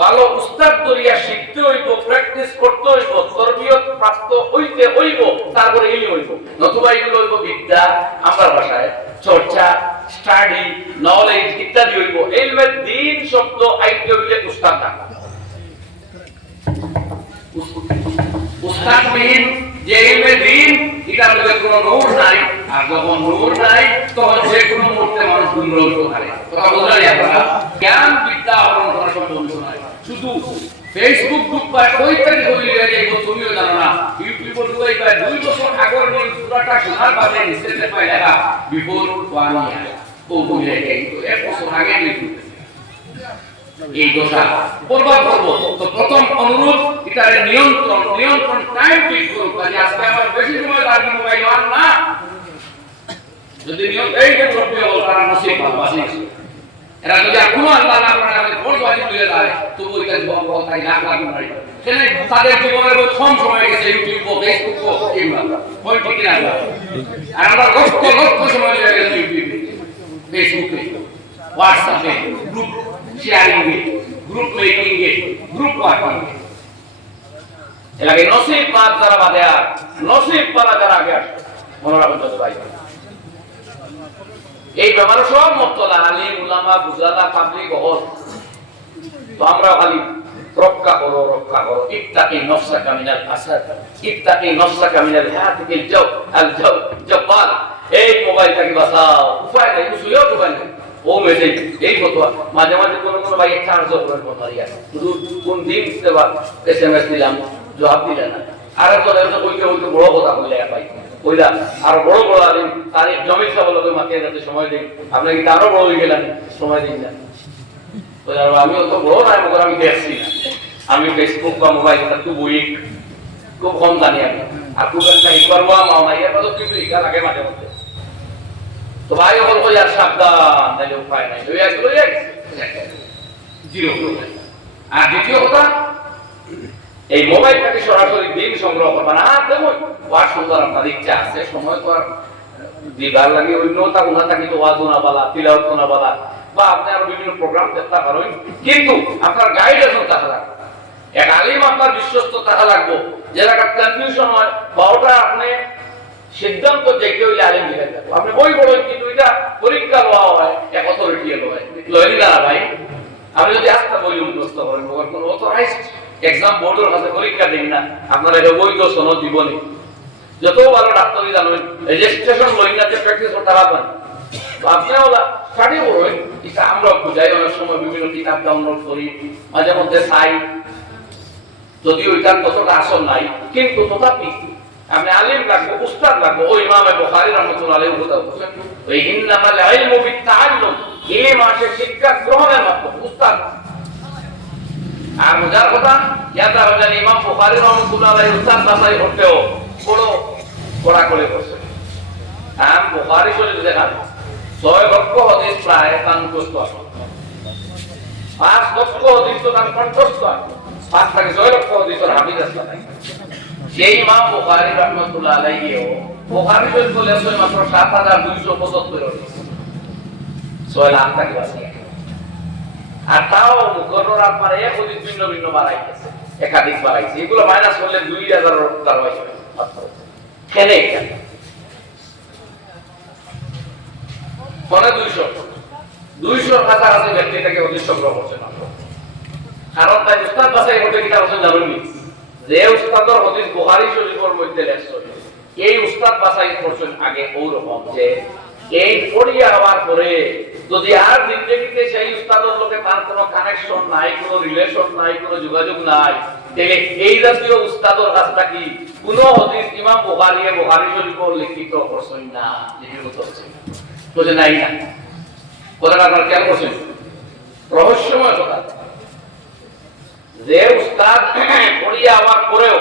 ভালো উস্তাদ দরিয়া শিখতে হইব, প্র্যাকটিস করতে হইব, তরবিয়ত প্রাপ্ত হইতে হইব, তারপরে ইলম হইব। নতুবা এগুলো হইব বিদ্যা, আমরা ভাষায় চর্চা, স্টাডি, নলেজ ইত্যাদি হইব। ইলমের দ্বীন শব্দ আইতে হইলে উস্তাদ থাকা, উস্তাদবিহীন যে ইলমের দ্বীন, এটার মধ্যে কোনো নূর নাই। আর যখন নূর নাই তখন যে কোনো মুহূর্তে মানুষ গুমরাহ হতে পারে। কথা বোঝা যায়? আপনারা জ্ঞান বিদ্যা অর্জন করা সম্ভব নয়। শুধু ফেসবুক গ্রুপ বা কই থেকে হইলে এই তুমিও জানো না, ইউটিউবে ঢুকে প্রায় 2 বছর আগের নিউজ পুরাটা শোনার বাদে নিচেতে পাই লেখা বিফোর 1 ইয়ার ও বলে কিন্তু 1 বছর আগে নিউজ। এই দশা পরবার করব তো প্রথম অনুরোধ এটার নিয়ন্ত্রণ টাইম ঠিক করব। আজকে আমার বেশি সময় লাগবে মোবাইল আর না, যদি এই যে করবে তারা নসিব পাবে। এরা যদি কোনো আল্লাহ না করে আমাদের বড় বাড়ি তুলে যায় তো ওই কাজ বড় তাই লাখ লাখ মারি সেখানে তাদের জীবনের কম সময় গেছে ইউটিউব ও ফেসবুক ও এইগুলো কোন ঠিক না। আর আমরা লক্ষ সময় লেগে গেছে ইউটিউবে, ফেসবুকে, হোয়াটসঅ্যাপে, গ্রুপ শেয়ারিং এ, গ্রুপ মেকিং এ, গ্রুপ ওয়ার্কিং এ। এলাকে নসিব পাক যারা বাদে আর নসিব পালা যারা আগে আসে মনে রাখবেন তো ভাই। এই ব্যাপারে সব মতলা আলিম উলামা বুজালা পাবলিক হল, তো আমরা খালি রক্ষা করো ইত্তাকি নফসাকা মিনাল আসাদ, ইত্তাকি নফসাকা মিনাল হাতিকিল জাব্বার। এই মোবাইলটাকে বাঁচাও, উপায় নাই, বুঝলেও উপায় নাই। ও মেসেজ এই ফতোয়া মাঝে মাঝে কোনো ভাই চার্জ করেন বলারিয়া শুধু কোন দিন এসএমএস দিলাম জবাব দিলে না, আর একজন বলতে বড় কথা বললে ভাই কইলা আর বড় আলিম তারিখ জমি সাবলকে মাতিয়ে যাতে সময় দিন, আপনি কি আরো বড় হয়ে গেলেন, সময় দিন না। আমি অত বড় নাই, মগর আমি দেখছি না, আমি ফেসবুক বা মোবাইল খুব উইক, খুব কম জানি আমি। আর খুব একটা ইকরবা মাও নাই, এর মধ্যে কিছু ইকা লাগে মাঝে মধ্যে। তো ভাই বলবো আর সাবধান, তাইলে উপায় নাই, জিরো। আর দ্বিতীয় কথা, এই মোবাইলটাকে সরাসরি দিন সংগ্রহ করবা না। দেখুন ওয়াজ সুন্দর আপনার ইচ্ছা আছে, সময় তো আর দিবার লাগে অন্যতা গুণা থাকি তো ওয়াজ না বলা, তিলাওয়াত না বলা, বা আপনি আরো বিভিন্ন প্রোগ্রাম দেখতে পারেন, কিন্তু আপনার গাইডেন্স থাকা লাগবে। এক আলিম আপনার বিশ্বস্ত থাকা লাগবে, যে একটা কনফিউশন হয় বা ওটা আপনি সিদ্ধান্ত দেখে হইলে আলিম দিকে থাকবো। আপনি বই পড়েন কিন্তু এটা পরীক্ষা লওয়া হয় এক অথরিটি লয় না ভাই। আপনি যদি আস্থা বই মুখস্থ করেন, কোনো অথরাইজড এক্সাম বোর্ডের কাছে পরীক্ষা দিন না, আপনার এটা বৈধ সনদ দিবনি। যত ভালো ডাক্তারি জানেন রেজিস্ট্রেশন লই না, যে প্র্যাকটিস করতে পারবেন। তো আপনি ওলা স্টাডি করবেন, এটা আমরা বুঝাই, অনেক সময় বিভিন্ন কিতাব ডাউনলোড করি, মাঝে মধ্যে চাই, যদিও ওইটার ততটা আসল নাই, কিন্তু তথাপি আপনি আলিম লাগবে, উস্তাদ লাগবে। ওই ইমামে বুখারী রাহমাতুল্লাহ আলাইহি কথা বলেছেন, ওই ইন্নামাল ইলমু বিত-তাআল্লুম, ইলম আসে শিক্ষা গ্রহণের মাধ্যমে, উস্তাদ। আর মজার কথা, ইয়াদা হলেন ইমাম বুখারী রাহমাতুল্লাহ আলাইহি উস্তাদ বাছাই করতেও বড় কড়া করে বসে। আর বুখারী শরীফ দেখান 6 লক্ষ হাদিস প্রায় তার মুখস্থ আছে, 5 লক্ষ হাদিস তো তার কণ্ঠস্থ আছে, 5 থেকে 6 লক্ষ হাদিসের হাফিজ আছে। সেই ইমাম বুখারী রাহমাতুল্লাহ আলাইহিও বুখারী শরীফ বলে মাত্র 7275 হাদিস, 6 লাখ টাকা আছে। আর তাও মুকররর আপনার এক হাদিস ভিন্ন ভিন্ন বাড়াইতেছে। একাধিক বাড়াইছে, এগুলো মাইনাস করলে 2000 টাকা হয়েছে কেন মানে 200 কাছাকাছি ব্যক্তিটাকে হদিস সংগ্রহ করছে মাত্র। কারণ তাই উস্তাদ বাছাই করতে কিনা বলছেন জানেননি যে উস্তাদের হদিস বুখারী শরীফের মধ্যে লেখছে, এই উস্তাদ বাছাই করছেন আগে ওরকম যে এই পড়িয়া হওয়ার পরে যদি আর জিন্দেগিতে সেই উস্তাদের লোকে তার কোনো কানেকশন নাই, কোনো রিলেশন নাই, কোনো যোগাযোগ নাই, তাহলে এই জাতীয় উস্তাদের কাছটা কি কোনো হদিস ইমাম বুখারী শরীফের লিখিত করছেন না, লিখিত করছেন বুঝে নাই না। কথাটা আপনারা কেন করছেন? রহস্যময় কথা যে উস্তাদ পড়িয়া হওয়ার পরেও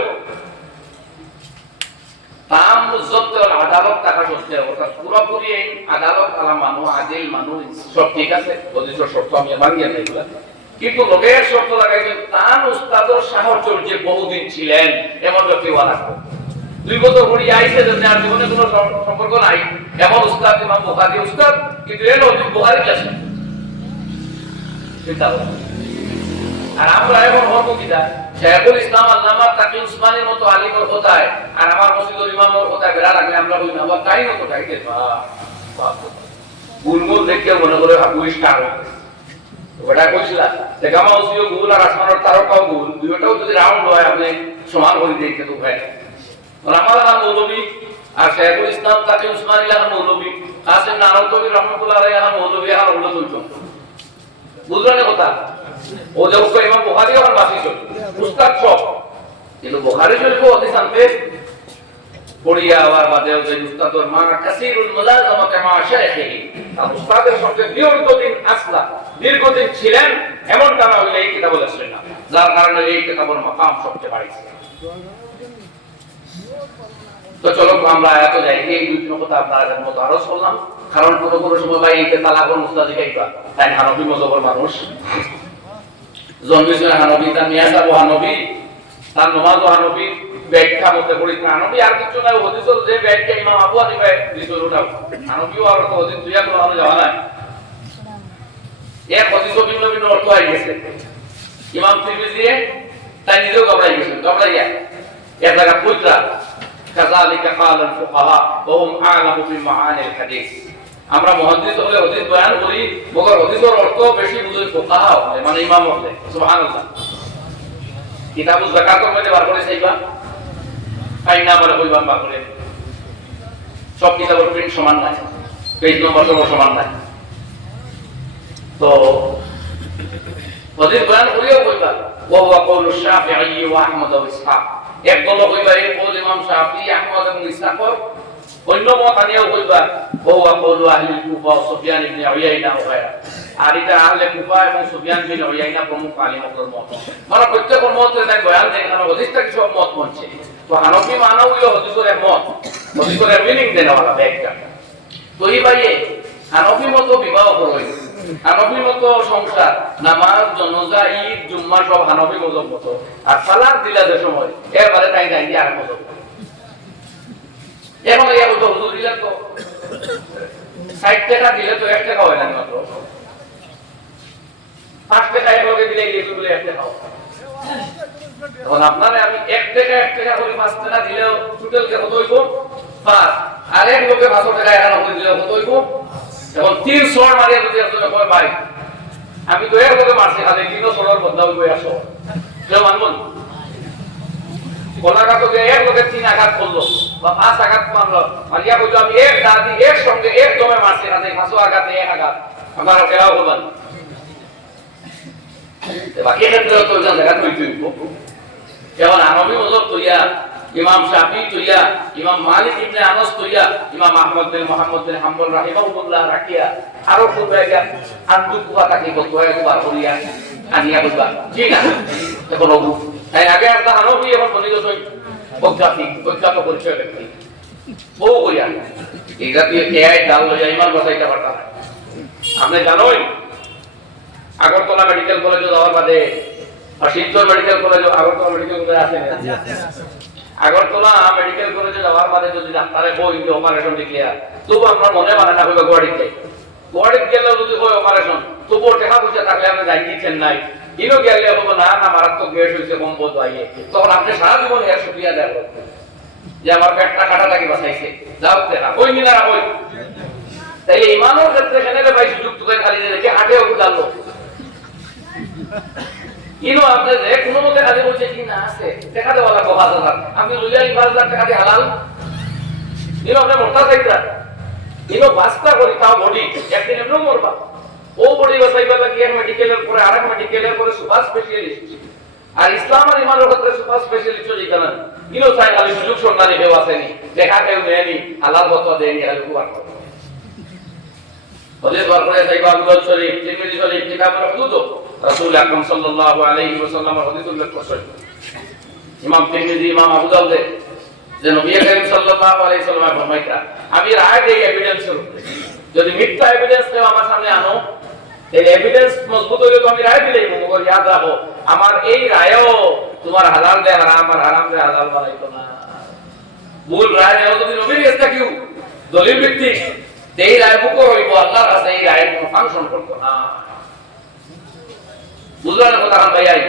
তাম মুজ্জতের আদালত থাকা সত্ত্বেও, অর্থাৎ পুরোপুরি এই আদালত আলা মানুষ আদিল মানুষ সব ঠিক আছে, হদিসের শর্ত আমি ভাঙিয়ে নাই, কিন্তু লোকের শর্ত লাগাইছেন তার উস্তাদের সাহচর্যে বহুদিন ছিলেন এমন ব্যক্তি ওয়া রাখবো। 2 বছর পড়িয়া আইছে যে তার জীবনে কোনো সম্পর্ক নাই এমন উস্তাদ ইমাম বুখারী উস্তাদ, কিন্তু এর হদিস বুখারী ক্লাসে চিন্তা করুন। আর আমরা এখন হবো কিনা শেখুল ইসলাম আল্লামা তাকি উসমানীর মতো আলিমের কথায় আর আমার মসজিদের ইমামের কথায় বেড়া লাগলে আমরা বলি না আবার তাই মতো তাইতে গুলমুল দেখে মনে করে হাবুই স্টার ওটা কইছিল যে গামা উসিও গুল আর আসমানের তারকাও গুল, দুইটাও যদি রাউন্ড হয় আপনি সমান করে দেখতে তো ভাই। আমার নাম মৌলভী আর শেখুল ইসলাম তাকি উসমানী লাগান মৌলভী, কাসেম নানতবী রহমতুল্লাহ আলাইহি লাগান মৌলভী আর ওগুলো তুলতো বুঝলেন কথা। ও যে ইমাম বুখারী আর বাসি শরীফ উস্তাদ সব, কিন্তু বুখারী শরীফ হদিস আনতে পড়িয়া আবার বাদে যে উস্তাদের মা কাসীরুল মুলাযামাতি মা শাইখিহি, আর উস্তাদের সঙ্গে দীর্ঘদিন আসলা দীর্ঘদিন ছিলেন এমন কারণে হইলে এই কিতাব লেখছেন না, যার কারণে এই কিতাবের মাকাম সবচেয়ে বাড়িছে। তো চলো আমরা এত যাই এই দুটো কথা আপনাদের মতো আরো শুনলাম, কারণ কোনো সময় ভাই এইতে তালাকুল উস্তাদি গাইবা তাই হানফি মযহবের মানুষ জন্মেছেন হানফি, তার মিয়াসাব হানফি, তার নমাজ হানফি, ব্যাখ্যা মতে পড়িত হানফি, আর কিছু নাই হদিসের যে ব্যাখ্যা ইমাম আবু হানিফা দিছিল ওটা হানফিও আর তো হদিস দুইয়া কোনো যাওয়া নাই, এক হদিসও ভিন্ন ভিন্ন অর্থ হয়ে গেছে। ইমাম তিরমিজি তাই নিজেও ঘবরাইয়া এক জায়গা পুত্রা কাযালিকা ক্বালা আল ফুকাহা ওয়া হুম আ'লামু বিমাআনি আল হাদিস। আমরা মুহাদ্দিস হলে হদিস বয়ান করি, মগর হদিসের অর্থ বেশি বুঝে ফুকাহা মানে ইমাম হলে। সুবহানাল্লাহ। কিতাবুজ যাকাতের মধ্যে বার করে চাইবা আইনা বলে কইবা বার করে, সব কিতাবের প্রিন্ট সমান নাই, পেজ নম্বর সমান নাই, তো হদিস বয়ান করিও কইবা ওয়া হুয়া কওলু শাফিঈ ওয়া আহমদ ওয়া ইসহাক, এক দল কইবা এই কওল ইমাম শাফিঈ আহমদ এবং ইসহাকের, অন্য মত আনিও কইবা ওয়া হুয়া কওলু আহলি কুফা ওয়া সুফিয়ান ইবনে উয়াইনা ওয়া গায়রা, আর এটা আহলে কুফা এবং সুফিয়ান বিন উয়াইনা প্রমুখ আলিমদের মত। মানে প্রত্যেকের মতে তাই বয়ান দেন, কারণ হদিসটা কিছু মত মনছে, তো হানফি মানাউইও হদিসের মত, হদিসের মিনিং দেনা वाला ব্যাখ্যা। তো এই ভাইয়ে হানফি মত বিবাহ করই, হানফি মত সংসার নামাজ জানাজা ঈদ জুম্মা সব হানফি মত মত, আর সালাত দিলাদের সময় এবারে তাই যাই আর মত। এখন এই বলতো হুজুর দিলা তো 60 টাকা দিলে তো 1 টাকা হয় না মাত্র, 5 টাকা এভাবে দিলে এইগুলো 1 টাকা হয়। তখন আপনারা আমি 1 টাকা করে 5 টাকা দিলেও টোটাল কত হইব 5, আর এক লোকে 500 টাকা এখানে হতে দিলে কত হইব, এখন 300 মারিয়া যদি আসলে কয় ভাই আমি তো এর লোকে মারছি খালি 300 বদলা হইব 100, কেউ মানবেন? কোলাকা তো এক লোকে 3 আঘাত করলো বা 5 আঘাত মারলো, মারিয়া কইলো আমি এক দাদি এক সঙ্গে এক দমে মারছি না, 500 আঘাতে 1 আঘাত আপনারা কেউ বলবেন? বাকি ক্ষেত্রে তো জায়গা তৈরি হইব। যেমন হানফি মযহব তৈয়া, ইমাম শাফিঈ তৈয়া, ইমাম মালিক ইবনে আনাস তৈয়া, ইমাম আহমদ বিন মুহাম্মদ বিন হাম্বল রাহিমাহুল্লাহ রাকিয়া, আরো পূর্বেগা আন্দু কুফা তাকি বলতো একবার করিয়া আনিয়া বলবা জি না এখন ওগু তাই আগে একটা হানফি এখন বলি তো অজ্ঞাত পরিচয় ব্যক্তি বহু করিয়া এই জাতীয় এআই ডাল লইয়া ইমান বসাইতে পারতা না। আপনি জানোই আগরতলা মেডিকেল কলেজে যাওয়ার বাদে আর Silchar medical college, Agartala medical college আছে না, আগরতলা মেডিকেল কলেজে যাওয়ার বাদে যদি ডাক্তারে কই যে অপারেশন ডিক্লেয়ার, তবু আপনার মনে মানে না হইবা গুয়াহাটিতে যাই, গুয়াহাটিতে গেলেও যদি হয় অপারেশন তবুও টাকা পয়সা থাকলে আপনি যাই চেন্নাই, ইনো গেলে বলবো না না মারাত্মক গ্যাস হয়েছে বম্বদ আইয়ে, তখন আপনি সারা জীবন এর শুক্রিয়া দেন যে আমার পেটটা কাটাটাকে বাঁচাইছে, যাও দেখা ওই মিনারা ওই। তাইলে ইমানের ক্ষেত্রে এখানে ভাই সুযোগ তুলে খালি দেখে হাটেও জানলো ইনো আপনি যে কোনো মতে খালি বলছে কি না আছে টাকা দেওয়ালা 5000, আপনি লইয়া 5000 টাকা দিয়ে হালাল ইনো আপনি মোটা চাইতা ইনো বাস্তা করি তাও বডি একদিন এমন মরবা ও বডি বাঁচাইবা লাগিয়ে মেডিকেলের পরে আরেক মেডিকেলের পরে সুপার স্পেশালিস্ট, আর ইসলাম আর ইমানের ক্ষেত্রে সুপার স্পেশালিস্ট চলে গেলেন ইনো চাই খালি সুযোগ সন্ধানী কেউ আসেনি, দেখা কেউ নেয়নি, আল্লাহর কথা দেয়নি, খালি উপকার করে হলে দরকারে সাইবা আবুল শরীফ তিরমিজি শরীফ কিতাবুল হুদুদ রাসূল আকরাম সাল্লাল্লাহু আলাইহি ওয়াসাল্লামের হাদিস উল্লেখ করেছেন। ইমাম তিরমিজি ইমাম আবু দাউদ যে নবী করিম সাল্লাল্লাহু আলাইহি ওয়াসাল্লাম ফরমাইতা আমি রায় দেই এভিডেন্সের উপরে, যদি মিথ্যা এভিডেন্স কেউ আমার সামনে আনো এই এভিডেন্স মজবুত হইলে তো আমি রায় দিলেই মগর ইয়াদ রাখো আমার এই রায়ও তোমার হালাল দে হারাম আর হারাম দে হালাল বানাইতো না, ভুল রায় দেও যদি নবীর কাছে কিউ দলিল ভিত্তিক এই রায় মুকর হইব আল্লাহর কাছে এই রায়ের কোনো ফাংশন করতো না। বুঝলেন কথা ভাইয়াই,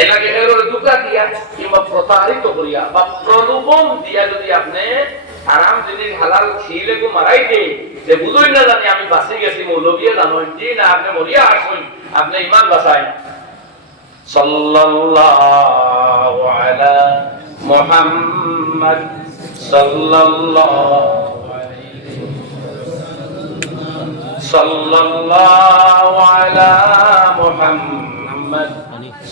এটাকে এর দুকা দিয়া কিংবা প্রতারিত করিয়া বা প্রলোভন দিয়া যদি আপনি হারাম জিনিস হালাল খেলে গো মারাই দেই যে বুঝুই না জানি আমি বাঁচে গেছি মৌলবিয়ে জানেন জি না আপনি মরিয়া আসুন আপনি ইমান বাঁচাই। সাল্লাল্লাহু আলা মুহাম্মদ সাল্লাল্লাহু সাল্লাল্লাহু আলা মুহাম্মদ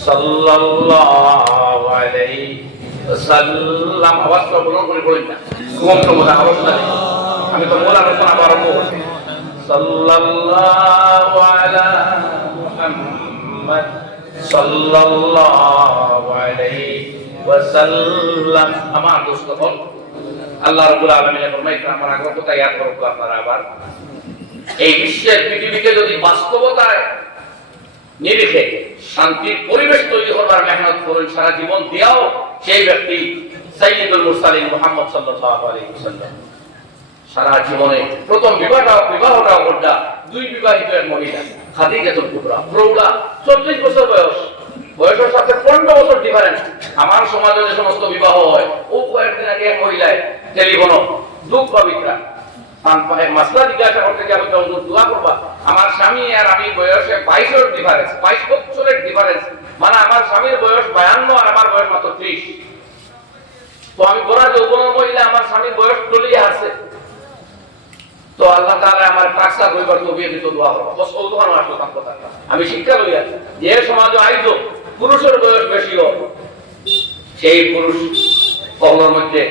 সাল্লাল্লাহু আলাইহি ওয়াসাল্লাম। আওয়াজ তো বলুন করে বলেন না, কম তো মজা আওয়াজ না, আমি তো বলার পর আবার আরম্ভ করছি সাল্লাল্লাহু আলা মুহাম্মদ সাল্লাল্লাহু আলাইহি ওয়াসাল্লাম। আমার দোস্তগণ আল্লাহ রাব্বুল আলামিনের ফরমাইছেন আমার আগ্রহ কথা ইয়াদ করো আপনারা আবার এই বিশ্বের পৃথিবীতে যদি বাস্তবতায় নিরিখে শান্তির পরিবেশ তৈরি করার মেহনত করেন সারা জীবন দিয়াও সেই ব্যক্তি সাইয়্যিদুল মুরসালিন মুহাম্মদ সাল্লাল্লাহু আলাইহি ওয়াসাল্লাম। সারা জীবনে প্রথম বিবাহটা ঘটটা দুই বিবাহিত এক মহিলা খাদিজাতুল কুবরা প্রৌঢ়া 40 বছর বয়সের সাথে 15 বছর ডিফারেন্স। আমার সমাজে যে সমস্ত বিবাহ হয় ও কয়েকদিন আগে এক মহিলায় টেলিফোন দুঃখ পাবিত্রা মাসলা জিজ্ঞাসা করতে গিয়ে আমি দোয়া করবা আমার স্বামী আর আমি বয়সে 22 ডিফারেন্স, 22 বছরের ডিফারেন্স, মানে আমার স্বামীর বয়স 52 আর আমার বয়স মাত্র 30। তো আমি বড় যৌবনের মহিলা, আমার স্বামীর বয়স টলিয়ে আছে, তো আল্লাহ তাআলা আমার টাকা কইবার তৌফিক দিতে দোয়া করব। বস ও দোয়া আসলো তার কথা আমি শিক্ষা লইয়া যে সমাজে আইতো পুরুষের বয়স বেশি হয় সেই পুরুষ কখনোর মধ্যে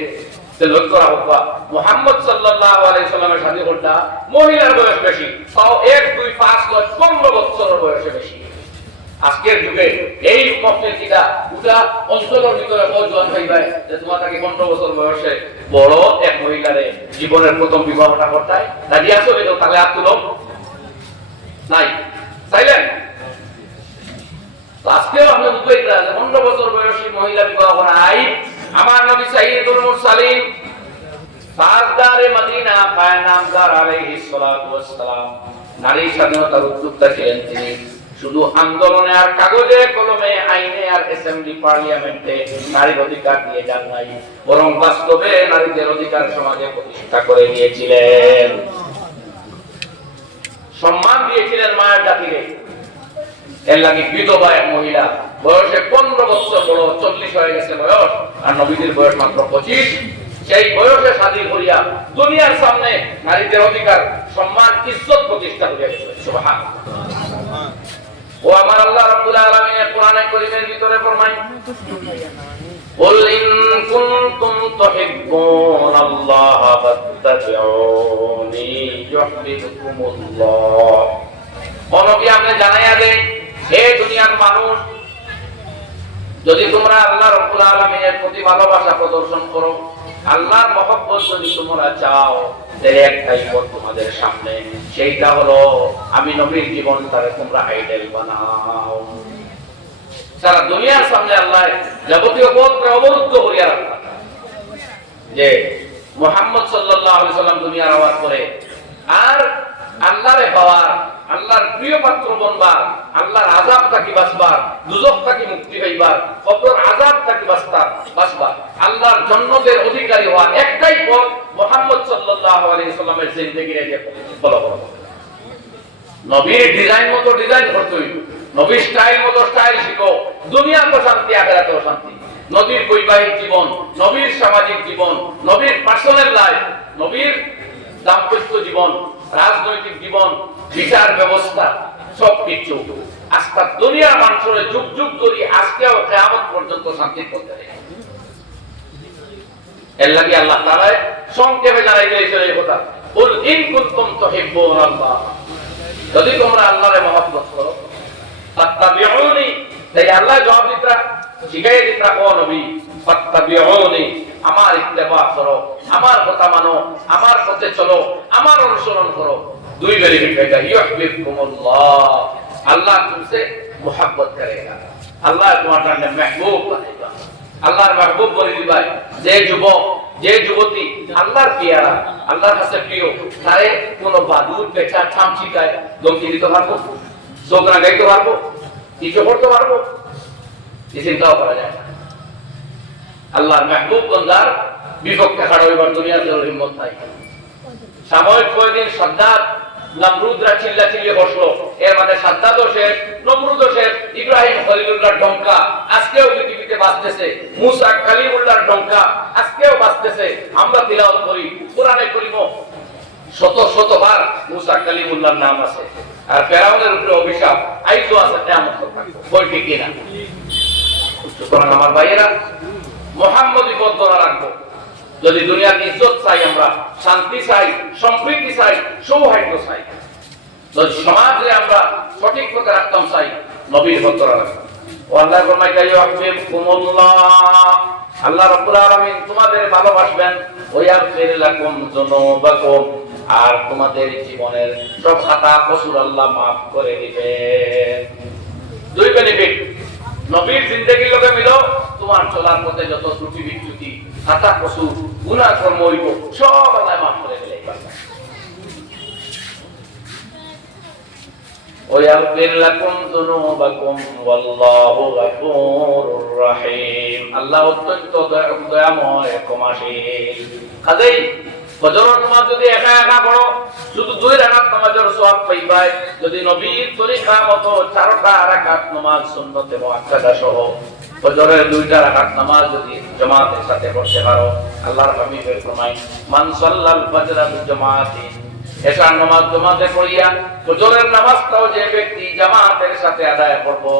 লক্ষ্য রাখবা মুহাম্মদ সাল্লাল্লাহু আলাইহি ওয়াসাল্লামের সাথে কোনটা মহিলার বয়স বেশি, তাও 1 2 5 15 বছরের বয়সে বেশি। আজকের যুগে এই মফসিলটা পুরা অঞ্চলের ভিতরে বলজন ভাই যে তোমার তাকে 15 বছর বয়সে বড় এক মহিলারে জীবনের প্রথম বিবাহটা করতায় রাজি আছো তো তাহলে হাত তুলো নাই সাইলেন্ট। আজকেও আমরা বুঝতে পারি যে 15 বছর বয়সী মহিলা বিবাহ করা আই আমার নবী সাইয়্যিদুল মুরসালিন সারদারে মদিনা কায়নামদার আলাইহিস সালাতু ওয়াস সালাম নারী স্বাধীনতার উদ্যোক্তা ছিলেন তিনি। শুধু আন্দোলনে আর কাগজে কলমে আইনে আর অ্যাসেম্বলি পার্লামেন্টে নারীর অধিকার দিয়ে যান নাই, বরং বাস্তবে নারীদের অধিকার সমাজে প্রতিষ্ঠা করে দিয়েছিলেন, সম্মান দিয়েছিলেন মায়ের জাতিকে। এর লাগে বিধবা এক মহিলা বয়সে 15 বছর বড় 40 হয়ে গেছে বয়স, আর নবীদের বয়স মাত্র 25। সেই বয়সে শাদী করিয়া দুনিয়ার সামনে নারীদের অধিকার সম্মান ইজ্জত প্রতিষ্ঠা করিয়া গেছে। সুবহানাল্লাহ। ও আমার আল্লাহ রাব্বুল আলামিনের কোরআনে কারীমের ভিতরে ফরমায় কুল ইন কুনতুম তুহিব্বুনাল্লাহা ফাত্তাবিউনি ইউহিব্বুকুমুল্লাহ। ও নবী আপনি জানাইয়া দেন হে দুনিয়ার মানুষ, যদি তোমরা আল্লাহ রাব্বুল আলামিনের প্রতি ভালোবাসা প্রদর্শন করো, আল্লাহর মহব্বত যদি তোমরা চাও, তাহলে একটাই পথ তোমাদের সামনে, সেইটা হলো আমি নবীর জীবনটারে তোমরা আইডল বানাও। সারা দুনিয়ার সামনে আল্লাহ যাবতীয় পথকে অবরুদ্ধ করিয়া রাখলেন যে মুহাম্মদ সাল্লাল্লাহু আলাইহি ওয়াসাল্লাম দুনিয়ার আওয়াজ করে আর আল্লাহরে পাওয়ার আল্লাহর প্রিয় পাত্র বনবার, আল্লাহর আযাব থেকে বাঁচবার, দুজখ থেকে মুক্তি পাইবার, কবর আযাব থেকে বাঁচবার, আল্লাহর জান্নাতের অধিকারী হওয়ার একটাই পথ মুহাম্মদ সাল্লাল্লাহু আলাইহি সাল্লামের জিন্দেগিতে ফলো করা। নবীর ডিজাইন মতো ডিজাইন করতে হইব, নবীর স্টাইল মতো স্টাইল শিখো। দুনিয়াতেও শান্তি, আখিরাতেও শান্তি। নবীর বৈবাহিক জীবন, নবীর সামাজিক জীবন, নবীর পার্সোনাল লাইফ, নবীর দাম্পত্য জীবন, রাজনৈতিক জীবন, বিচার ব্যবস্থা, সবকিছু আজকে দুনিয়ার মানুষের যুগ যুগ ধরে আজকেও কিয়ামত পর্যন্ত শান্তি করতে হবে। এর লাগি আল্লাহ তাআলা সংক্ষেপে জানাই দিয়েছে এই কথা, কুল ইন কুনতুম তুহিব্বুনাল্লাহ, যদি তোমরা আল্লাহরে মহব্বত করো, ফাত্তাবিউনি, তাই আল্লাহ জবাব দিতা, শিখাই দিতা, ও নবী ফাত্তাবিউনি, আমার ইত্তেবা করো, আমার কথা মানো, আমার পথে চলো, আমার অনুসরণ করো। দুই বেনিফিট পাইবা, ইউহিব্বুকুমুল্লাহ, আল্লাহ तुमसे मोहब्बत करेगा, আল্লাহ তোমার জন্য महबूब বানাইবা। আল্লাহর महबूब বলে দিবা যে যুবক, যে যুবতী আল্লাহর পিয়ারা, আল্লাহর কাছে প্রিয়, তারে কোন বাদুর পেঁচা ছামচিকায় দমকি দিতে পারবো, চোখরা গাইতে পারবো, কিছু করতে পারবো, এই চিন্তাও করা যায় না। আল্লাহর महबूब বন্দার বিপক্ষে খাড়া হইবার দুনিয়াতে হিম্মত নাই। সাময়িক কয়েকদিন সাদ্দাত নমরুদরা চিল্লাচিল্লি বসলো, এর মানে সাদ্দাতও শেষ, নমরুদও শেষ, ইব্রাহিম খলিলুল্লাহর ডঙ্কা আজকেও পৃথিবীতে বাজতেছে, মুসা কালিমুল্লাহর ডঙ্কা আজকেও বাজতেছে। আমরা তিলাওয়াত করি, কোরআনে করিম শত শতবার মুসা কালিমুল্লাহর নাম আছে, আর ফেরাউনের উপরে অভিশাপ আইজও আছে, কিয়ামত পর্যন্ত। বল ঠিক কিনা? সুতরাং আমার ভাইয়েরা, মুহাম্মদী পথ ধরা রাখবো। যদি দুনিয়ার ইজ্জত চাই, আমরা শান্তি চাই, সম্প্রীতি চাই, সৌহার্দ্য চাই, যদি সমাজে আমরা সঠিক পথে রাখতাম চাই, নবীর পথ ধরা রাখতাম। আল্লাহ ফরমায়, ইউহিব্বুকুমুল্লাহ, আল্লাহ রাব্বুল আলামিন তোমাদের ভালোবাসবেন, ওয়া ইয়াগফির লাকুম যুনুবাকুম, আর তোমাদের জীবনের সব খাতা কসুর আল্লাহ মাফ করে দিবেন। দুই বেনিফিট, নবীর জিন্দেগির লগে মিলো, তোমার চলার পথে যত ত্রুটি বিচ্যুতি, খাতা কসুর, গুনাহ কর্ম হইব, সব আল্লাহ মাফ করে দিলেই পারবে। ওয়ায়াগফির লাকুম যুনুবাকুম ওয়াল্লাহু গফুরুর রহিম, আল্লাহ অত্যন্ত দয়াময়, ক্ষমাশীল। কাজেই ফজরের নামাজ যদি একা একা পড়ো, শুধু 2 রাকাত নামাজের সওয়াব পাইবা। যদি নবীর তরিকা মতো 4টা রাকাত নামাজ সুন্নতে মুআক্কাদা সহ ফজরের 2টা রাকাত নামাজ যদি জামাতের সাথে পড়তে পারো, আল্লাহর হাবিবের ফরমান, মান সাল্লাল ফজরা বিজামাতিন, এশার নামাজ জামাতে পড়িয়া ফজরের নামাজটাও যে ব্যক্তি জামাতের সাথে আদায় করবো,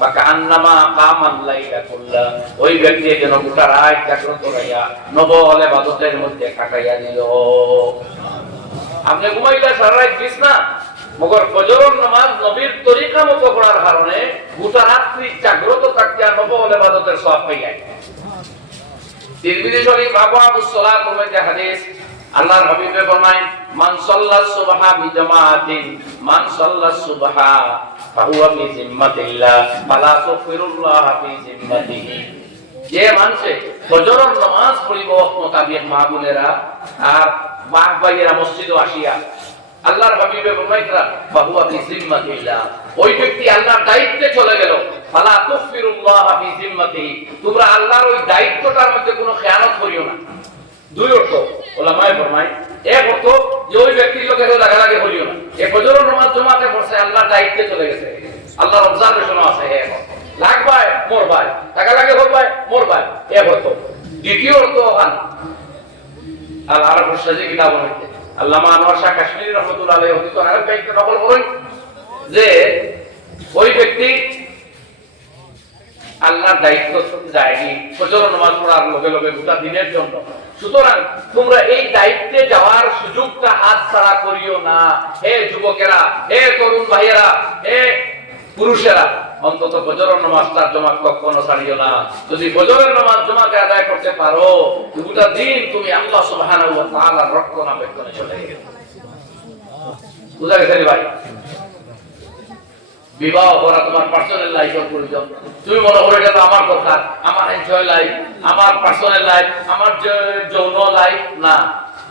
ফাকান্নামা কামান লাইলা কুল্লা, ওই ব্যক্তি যেন গোটা রাত জাগ্রত রইয়া নফল ইবাদতের মধ্যে কাটাইয়া দিল। আপনি ঘুমাইলে সারা রাত বিছনা, মগর ফজরের নামাজ নবীর তরিকা মতো পড়ার কারণে গোটা রাত্রি জাগ্রত থাকিয়া নফল ইবাদতের সওয়াব পাইয়া। তিরমিজি শরীফ আবওয়াবুস সালাতের মধ্যে হাদিস, আল্লাহর হাবিবে ফরমায়, মান সাল্লাস সুবহা বিজামাতিন, মান সাল্লাস সুবহা ফাহুয়া ফি জিম্মাতিল্লাহ ফালা তুগফিরুল্লাহ ফি জিম্মাতিহি, যে মানুষে ফজরের নামাজ পড়িব মোতাবেক, মা বোনেরা আর বাপ ভাইয়েরা মসজিদে আসিয়া আল্লাহর হাবিবে ফরমায়, ফাহুয়া ফি জিম্মাতিল্লাহ, ওই ব্যক্তি আল্লাহর দায়িত্বে চলে গেল, ফালা তুগফিরুল্লাহ ফি জিম্মাতিহি, তোমরা আল্লাহর ওই দায়িত্বটার মধ্যে কোনো খেয়ানত করিও না। দুই অর্থ ওলামায়ে ফরমায়, এক অর্থ যে ওই ব্যক্তির লোকে লাগালাগি করিও না, এই ফজরের নামাজ জামাতে পড়ছে, আল্লাহর দায়িত্বে চলে গেছে, আল্লাহর অবজারভেশন আছে, এক অর্থ লাগবাই মোর ভাই, লাগালাগি করবাই মোর ভাই, এক অর্থ। দ্বিতীয় অর্থ আল্লাহ আরব সাজি কিতাব হইতে আল্লামা আনোয়ার শাহ কাশ্মীরি রহমাতুল্লাহ আলাইহি হদিস আরব বাইকে নকল করেন যে ওই ব্যক্তি আল্লাহর দায়িত্ব যায়নি ফজরের নামাজ পড়ার লগে লগে গোটা দিনের জন্য। সুতরাং তোমরা এই দায়িত্বে যাওয়ার সুযোগটা হাতছাড়া করিও না। হে যুবকেরা, হে তরুণ ভাইয়েরা, হে পুরুষেরা, অন্তত ফজরের নামাজটা জমা কখনো ছাড়িও না। যদি ফজরের নামাজ জমাকে আদায় করতে পারো, গোটা দিন তুমি আল্লাহ সুবহানাহু ওয়া তাআলার রক্ষণাবেক্ষণে চলে গেলে। বুঝা গেছে ভাই? বিবাহ করা তোমার পার্সোনাল লাইফের প্রয়োজন। তুমি মনে করো এটা তো আমার কথা, আমার এনজয় লাইফ, আমার পার্সোনাল লাইফ, আমার যৌন লাইফ না,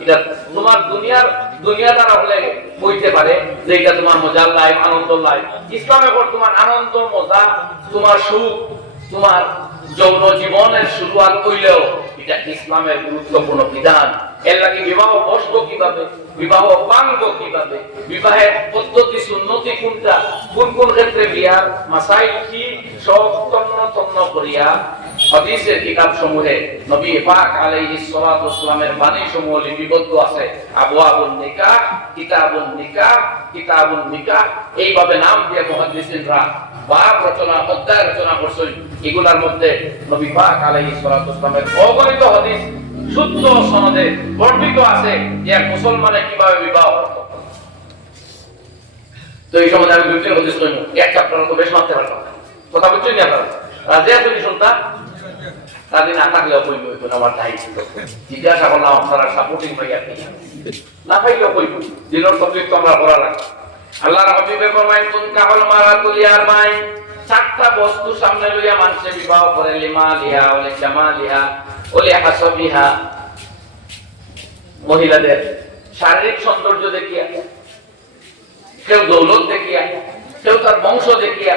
এটা তোমার দুনিয়ার দুনিয়া দ্বারা হলে বইতে পারে যে এটা তোমার মজার লাইফ, আনন্দ লাইফ। ইসলামে তোমার আনন্দ, মজা, তোমার সুখ, তোমার যৌন জীবনের শুরুয়াত হইলেও এটা ইসলামের গুরুত্বপূর্ণ বিধান। এর লাগে বিবাহ বসবো কিভাবে, বিবাহ ভাঙবো কিভাবে, বিবাহের পদ্ধতি সুন্নতি কোনটা, কোন কোন ক্ষেত্রে বিয়ার মাসাইল কি, সব তন্ন করিয়া হাদিসের কিতাব সমূহে নবী পাক আলাইহিস সালাতু ওয়াসসালামের বাণী সমূহ লিপিবদ্ধ আছে। আবওয়াবুন নিকাহ, কিতাবুন নিকাহ, কিতাবুন নিকাহ, এইভাবে নাম দিয়ে মুহাদ্দিসিনরা বাব রচনা, অধ্যায় রচনা করছেন। এগুলার মধ্যে নবী পাক আলাইহিস সালাতু ওয়াসসালামের অগণিত হাদিস শুদ্ধ সনদে বর্ণিত আছে যে এক মুসলমানে কিভাবে বিবাহ করত। তো এই সময় আমি দুইটা হাদিস কইব, এক চ্যাপ্টার তো বেশ মানতে পারলাম না। কথা বুঝছেন না আপনারা? রাজিয়া তুমি শুনতা তাদের না থাকলেও কইব, তো আমার দায়িত্ব জিজ্ঞাসা করলাম আপনারা সাপোর্টিং ভাইয়া না পাইলেও কইব, দিনের তকলিফ তো আমরা করা লাগে। আল্লাহর হাবিবে ফরমায় কোন কাহল মারাতুল ইয়ারমাই, চারটা বস্তু সামনে লইয়া মানুষে বিবাহ করে, লিমালিহা ওয়া জামালিহা ওয়া হাসাবিহা। মহিলাদের শারীরিক সৌন্দর্য দেখিয়া, কেউ দৌলত দেখিয়া, কেউ তার বংশ দেখিয়া,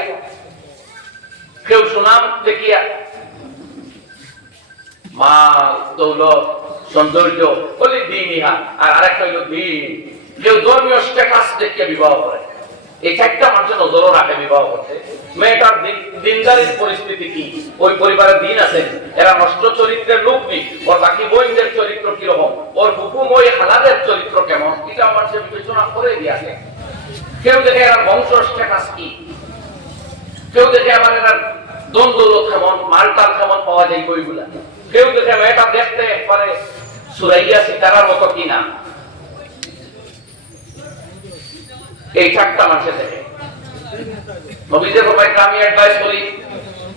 কেউ সুনাম দেখিয়া, মাল দৌলত সৌন্দর্য বলি দিনিহা, আর আরেকটা হইল দিন। কেউ ধর্মীয় স্ট্যাটাস দেখিয়ে বিবাহ করে। এই চারটা মানুষের নজরও রাখে বিবাহ করতে। মেয়েটার দিনদারির পরিস্থিতি কি, ওই পরিবারের দিন আছে, এরা নষ্ট চরিত্রের লোক নেই, ওর বাকি বোনদের চরিত্র কিরকম, ওর হুকুম ওই হালাদের চরিত্র কেমন, এটা মানুষের বিবেচনা করে দিয়েছে। কেউ দেখে এরা বংশ স্ট্যাটাস কি, কেউ দেখে আবার এরা দ্বন্দ্ব কেমন, মালটাল কেমন পাওয়া যায় বইগুলা, কেউ দেখে মেয়েটা দেখতে একবারে সুরাইয়া সিতারার মতো কিনা। এই চারটা মানুষের দেখে নবীদের ব্যাপারে আমি অ্যাডভাইস করি,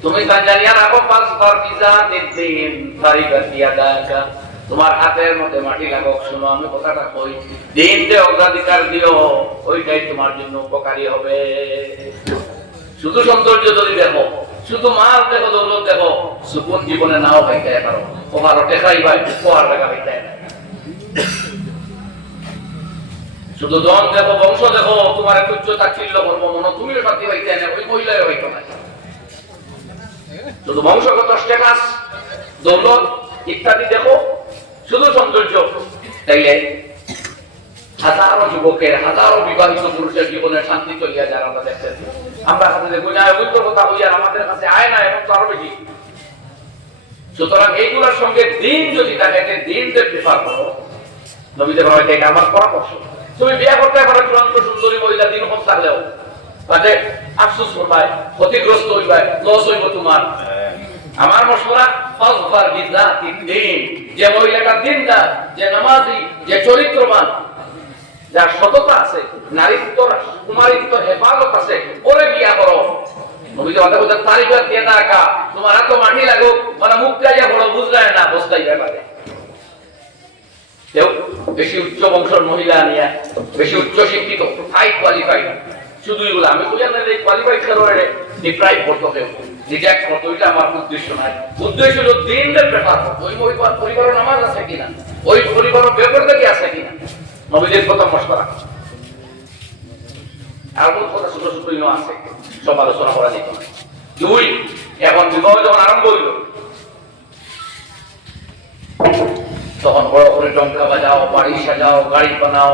তুমি তানজানিয়া রাখো 5 বার ভিসা দিন ফারিগাতিয়া দাকা, তোমার হাতের মধ্যে মাটি লাগাও। শুনো আমি কথাটা কই, দিনতে অগ্রাধিকার দিও, ওইটাই তোমার জন্য উপকারী হবে। শুধু সৌন্দর্য যদি দেখো, শুধু মাল দেখো, দৌলত দেখো, সুকুন জীবনে নাও পাইতে পারো। ওভার টেকাই ভাই উপহার টাকা পাইতে না। শুধু ধন দেখো, বংশ দেখো, তোমার তুচ্ছ তাচ্ছিল্য করবো মনে, তুমিও সাথী হইতে না, ওই মহিলায় হইতো না। শুধু বংশগত স্ট্যাটাস, দৌলত ইত্যাদি দেখো, শুধু সৌন্দর্য, তাইলে হাজারো যুবকের, হাজারো বিবাহিত পুরুষের জীবনে শান্তি চলিয়া যায়। আমরা দেখতেছি, আমরা হাতে দেখো না, ওইগুলো কথা হইয়া আমাদের কাছে আয় না, এবং তো আরো বেশি। সুতরাং এইগুলোর সঙ্গে দিন যদি তাকে দিনকে প্রেফার করো, নবীদের ভাবে এটা আমার পরামর্শ। তুমি বিয়ে করতে পারো চূড়ান্ত সুন্দরী মহিলা, দিন হোক থাকলেও তাদের আফসোস করবাই, ক্ষতিগ্রস্ত হইবাই, লস হইব তোমার। আমার মশলা ফাজফার বিযাতি দ্বীন, যে মহিলাটা দিনদার, যে নামাজি, যে চরিত্রবান, যার সততা আছে, নারীত্ব কুমারিত্ব হেফাজত আছে, ওরে বিয়া করো। নবী কথা বলতে তারিফা দিয়ে দেখা, তোমার এত মাটি লাগো মানে মুখ চাইয়া বড় বুঝলায় না, বস্তাই ব্যাপারে। কেউ বেশি উচ্চ বংশের মহিলা নিয়ে, বেশি উচ্চ শিক্ষিত, হাই কোয়ালিফাইড, শুধু এগুলো আমি বুঝি না, এই কোয়ালিফাইড কারণে ডিপ্রাইভ করতে কেউ রিজেক্ট করতে, ওইটা আমার উদ্দেশ্য নয়। উদ্দেশ্য হলো দিনের ব্যাপার, ওই পরিবারের নামাজ আছে কিনা, ওই পরিবারের বেপরদারি আছে কিনা, নবীদের কথা মশলা। আর কোন কথা ছোট ছোট আছে, সব আলোচনা করা যেত না। দুই, এখন বিবাহ যখন আরম্ভ হইল, তখন বড় করে টঙ্কা বাজাও, বাড়ি সাজাও, গাড়ি বানাও,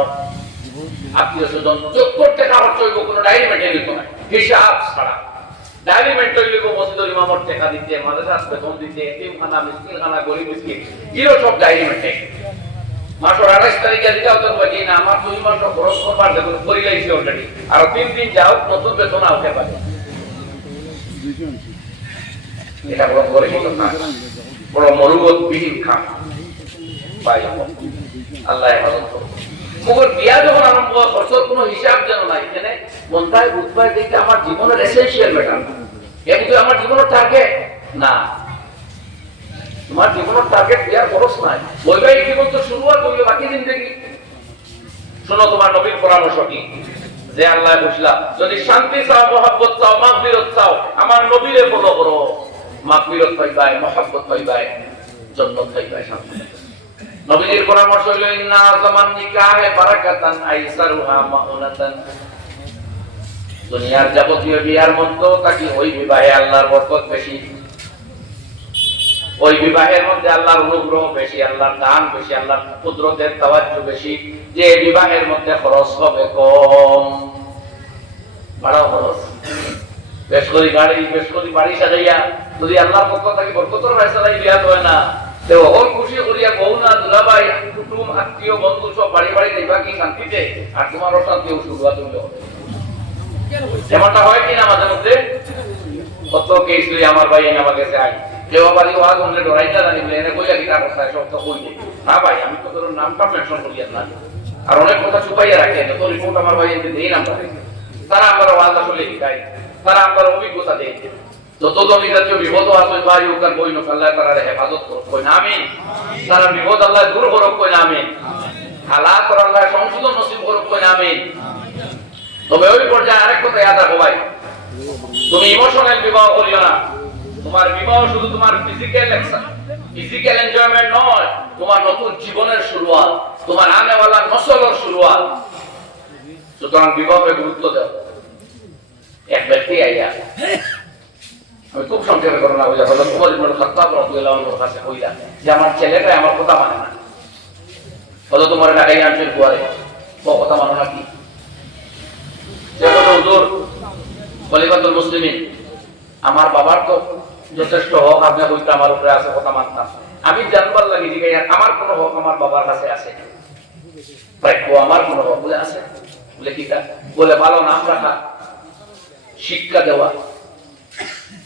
আত্মীয় স্বজন করতে খাবার চলবো, কোনো ডায়েরি মেনটেন হইতো না, হিসাব ছাড়া। ডায়েরি মেনটেন হইলে মসজিদের ইমামর টাকা দিতে, মাদ্রাসার বেতন দিতে, এতিমখানা, মিসকিনখানা, গরিব মিসকিন, এগুলো সব ডায়েরি মেনটেন। মাসের 28 তারিখে দিতে হতো যে না আমার 2 মাস খরচ করবার দেখুন করে লাইছি অলরেডি, আর 3 দিন যাও নতুন বেতন আউতে পারে। এটা বড় করে বড় মরুবত বিহীন খাম পাই। আল্লাহ হেফাজত করুন। মগর বিয়া যখন আরম্ভ হয়, খরচের কোনো হিসাব যেন নাই। এখানে মনটায় বুঝবাই দেখতে আমার জীবনের এসেনশিয়াল ব্যাপার, কিন্তু আমার জীবনের টার্গেট না। তোমার জীবনের টার্গেট বিয়ার খরচ নাই, বৈবাহিক জীবন তো শুরুয়াত হইল, বাকি জিন্দেগি। শোনো তোমার নবীর পরামর্শ কি, যে আল্লাহ বুঝলা, যদি শান্তি চাও, মহব্বত চাও, মাগফিরাত চাও, আমার নবীরে ফলো করো, মাগফিরাত পাইবাই, মহব্বত পাইবাই, জান্নাত পাইবাই, শান্তি। নবীর পরামর্শ হলো ইন্না আযামান নিকাহে বারাকাতান আইসারুহা মাউনাতান। দুনিয়ার যাবতীয় বিয়ার মধ্যে তাকি ওই বিবাহে আল্লাহর বরকত বেশি, ওই বিবাহের মধ্যে আল্লাহর অনুগ্রহ বেশি, আল্লাহর দান বেশি, আল্লাহর কুদরতের তাওয়াজ্জু বেশি। যে বিবাহের মধ্যে খরচ হবে কম, বাড়াও খরচ বেশ করে গাড়ি, বেশ করে বাড়ি সাজাইয়া যদি আল্লাহর পক্ষ থেকে বরকতের ফয়সালা বিয়া হয় না, তো ওর খুশি করিয়া বউ না দুলাভাই কুটুম আত্মীয় বন্ধু সব বাড়ি বাড়ি যাইবা কি শান্তিতে, আর তোমার অশান্তি শুরুয়াত হইল। এমনটা হয় কিনা আমাদের মধ্যে? কত কেস লই আমার ভাই এনে আমাকে চাই, কেউ আবার ওয়াজ হলে ডরাইটা জানি বলে এনে কইয়া কিনা অবস্থায় সব তো কই না ভাই, আমি তো তোর নামটা মেনশন করি না, আর অনেক কথা ছুপাইয়া রাখে তো রিপোর্ট আমার ভাই এনে দেই না। তারা আমার ওয়াজ আসলে শিখায়, তারা আমার অভিজ্ঞতা দেয়। যত জমিদার বিপদ আছে ভাই ওকার বই না আল্লাহ তাআলা হেফাজত করুক কই না আমিন। তারা বিপদ আল্লাহ দূর করুক কই না আমিন। হালাত আর আল্লাহ সংশোধন নসিব করুক কই না আমিন। তবে ওই পর্যায়ে আরেক কথা ইয়াদ রাখো ভাই, তুমি ইমোশনাল বিবাহ করিও না। তোমার বিবাহ শুধু তোমার ফিজিক্যাল এনজয়মেন্ট নয়, তোমার নতুন জীবনের শুরুয়াত, তোমার আনেওয়ালা নসলের শুরুয়াত। সুতরাং বিবাহে গুরুত্ব দাও। এক ব্যক্তি আইয়া, আমি খুব সংক্ষেপে ঘটনা বলি, হযরত ওমর ইবনে খাত্তাব রাদিয়াল্লাহু আনহুর কাছে কইলা যে আমার ছেলেটা আমার কথা মানে না। হযরত ওমর ঢাকায় আনছেন কুয়ারে, ও কথা মানো না কি? দেখো হুজুর খলিফাতুল মুসলিমিন, আমার বাবার তো যথেষ্ট হক আপনি কইতে আমার উপরে আছে, কথা মানতাম। আমি জানবার লাগি যে আমার কোন হক আমার বাবার কাছে আছে, প্রাপ্য আমার কোন হক বলে আছে? বলে কি তা? বলে ভালো নাম রাখা, শিক্ষা দেওয়া,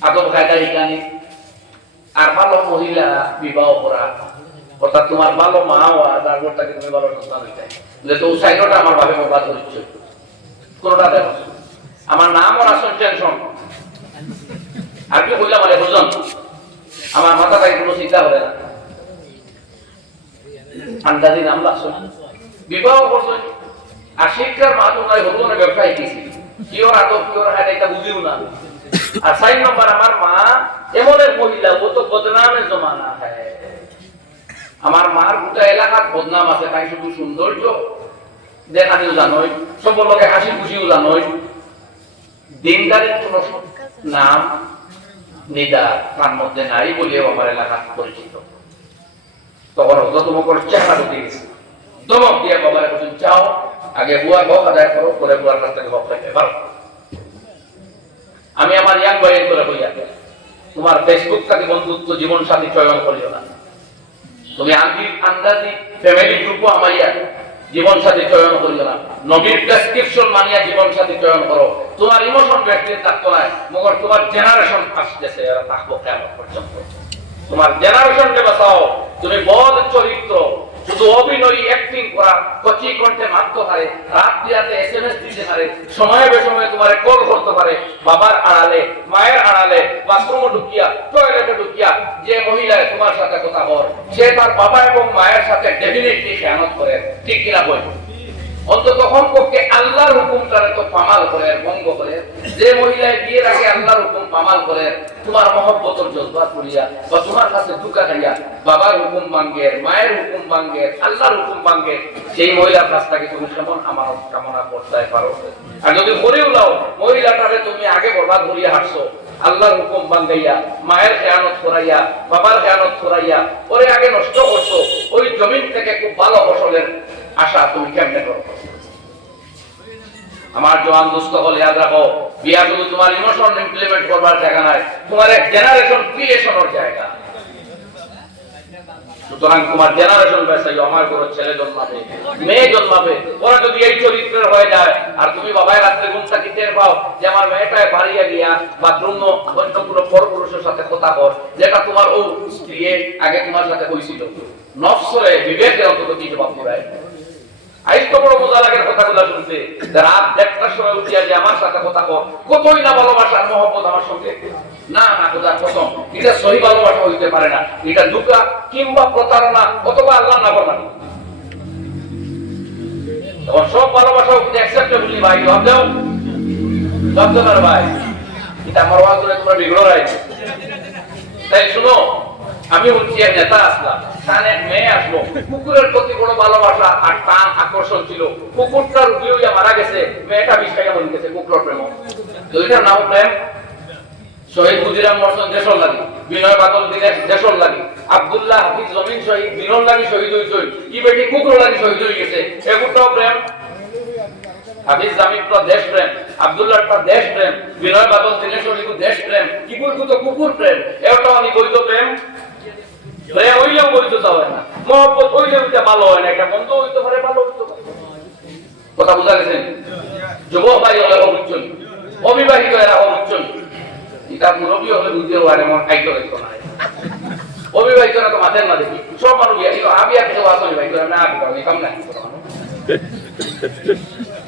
আদব কায়দা শিখানি, আর ভালো মহিলা বিবাহ করা, অর্থাৎ তোমার ভালো মা হওয়া, তারপর তাকে তুমি ভালো সন্তান হইতে। বলে তো সাইডটা আমার ভাবে মোবাদ হচ্ছে, কোনটা দেখো আমার নাম ওর আসল টেনশন। আর কি বললাম মানে বুঝলাম, আমার মাথা থেকে কোনো চিন্তা করে না, আন্দাজি নাম লাগছো বিবাহ করছো। আর শিক্ষার মাধ্যম নয় হলো না ব্যবসায়ী কিছু কি ওর আদব কি ওর হাত এটা বুঝিও না। আর 4 নম্বর আমার মা এমন এক মহিলা, ও তো বদনামের জমানা হ্যায়। আমার মার গোটা এলাকার বদনাম আছে, তাই শুধু সৌন্দর্য দেখানিও জানোই, সব লোকে হাসি খুশিও জানোই, দিনদারের কোন নাম নিদা তার মধ্যে নাই বলেও আমার এলাকা পরিচিত। তখন হজরত ওমর চেহারা ঢুকে গেছে, দমক দিয়ে বাবার বলছেন যাও আগে বুয়ার হক আদায় করো, পরে বুয়ার কাছ থেকে হক পাইবে। ভালো, আমি আমার ইয়াং বয়ের করে হইয়া তোমার ফেসবুক থেকে বন্ধুত্ব জীবন সাথী চয়ন করিও না, তুমি আন্দাজি ফ্যামিলি গ্রুপও আমাইয়া জীবন সাথী চয়ন করিও না, নবীর প্রেসক্রিপশন মানিয়া জীবন সাথী চয়ন করো। তোমার ইমোশন ব্যক্তির থাকতো না, মগর তোমার জেনারেশন আসতেছে, এরা থাকবো কেমন পর্যন্ত। তোমার জেনারেশনকে বাঁচাও। তুমি বদ চরিত্র, শুধু অভিনয় অ্যাক্টিং করা, কচি কণ্ঠে মারতে পারে, রাত বিরাতে এসএমএস দিতে পারে, সময়ে বেসময়ে তোমার কল করতে পারে, বাবার আড়ালে মায়ের আড়ালে বাথরুমে ঢুকিয়া টয়লেটে ঢুকিয়া যে মহিলায় তোমার সাথে কথা বল, সে তার বাবা এবং মায়ের সাথে ডেফিনেটলি খেয়ানত করে, ঠিক কিনা বই? অন্তত কমপক্ষে আল্লাহর হুকুমটারে তো পামাল করে, ভঙ্গ করে। যে মহিলায় বিয়ের আগে আল্লাহর হুকুম পামাল করে, তোমার মহব্বতের জজবা করিয়া বা তোমার কাছে দুকা খাইয়া বাবার হুকুম ভাঙ্গে, মায়ের হুকুম ভাঙ্গে, আল্লাহর হুকুম ভাঙ্গে, সেই মহিলার কাছ থেকে তুমি কেমন আমানত কামনা করতে পারো? আর যদি করেও লাও, মহিলাটারে তুমি আগে বরবাদ করিয়া হাঁটছো, আল্লাহর হুকুম ভাঙ্গাইয়া, মায়ের খেয়ানত করাইয়া, বাবার খেয়ানত করাইয়া, পরে আগে নষ্ট করছো, ওই জমিন থেকে খুব ভালো ফসলের আশা তুমি কেমনে করো? আমার জওয়ান দোস্ত হল ইয়াদ রাখো, বিয়া শুধু তোমার ইমোশন ইমপ্লিমেন্ট করবার জায়গা নাই, তোমার এক জেনারেশন ক্রিয়েশনের জায়গা। সুতরাং তোমার জেনারেশন বেসাই, আমার ঘরে ছেলে জন্মাবে, মেয়ে জন্মাবে, ওরা যদি এই চরিত্রের হয়ে যায়, আর তুমি বাবাই রাত্রে ঘুমটা কি টের পাও যে আমার মেয়েটায় বাড়িয়ে গিয়া বাথরুম অন্য কোনো পরপুরুষের সাথে কথা কর, যেটা তোমার ও স্ত্রী আগে তোমার সাথে হয়েছিল, নফসরে বিবেকে অন্তত কি জবাব করায়? আইস তো বড় মজা লাগে কথাগুলা শুনতে, রাত 1টার সময় উঠিয়া যে আমার সাথে কথা কর, কতই না ভালোবাসার মহব্বত আমার সঙ্গে। না না, খোদার কসম, এটা সহি ভালোবাসা হইতে পারে না, এটা ধোঁকা কিংবা প্রতারণা অথবা আল্লাহ নাফরমানি। তখন সব ভালোবাসা অ্যাকসেপ্টেবল ভাই, জবাব দাও, জবাব দাও ভাই, এটা আমার ওয়াজ করে তোমরা বিগড় রাইছো। তাই শুনো, আমি হচ্ছি এক নেতা আসলাম, পাকিস্তানের মেয়ে আসলো, কুকুরের প্রতি কোনো ভালোবাসা আর টান আকর্ষণ ছিল, কুকুরটা রুগী হইয়া মারা গেছে, মেয়েটা বিষ খাইয়া মরে গেছে, কুকুরের প্রেম। দুইটার নাম প্রেম। শহীদ মুজিরাম মরসন দেশর লাগি, বিনয় বাদল দিলেশ দেশর লাগি, আব্দুল্লাহ হাফিজ জমিন শহীদ বিনর লাগি শহীদ হইছই, ই বেটি কুকুর লাগি শহীদ হয়ে গেছে, এগুলোটাও প্রেম। হাফিজ জামিন তো দেশ প্রেম, আব্দুল্লাহ তো দেশ প্রেম, বিনয় বাদল দিলেশ হইলো দেশ প্রেম, কিবুল তো কুকুর প্রেম, এটাও আমি বৈধ প্রেম। প্রেম হইলেও বৈধ হয় না, মহব্বত হইলেও এটা ভালো হয় না, এটা বন্ধ হইতে পারে, ভালো হইতে পারে। কথা বুঝা গেছে? যুবক ভাই হলে অবুচ্চন, অবিবাহিত এরা অবুচ্চন, এটা মুরব্বী হলে বুঝতে পারে মন খাইতে হইতো না। অবিবাহিতরা তো মাঝে না দেখি সব মানুষ আমি আর কেউ আসলে ভাই না আমি কাম নাই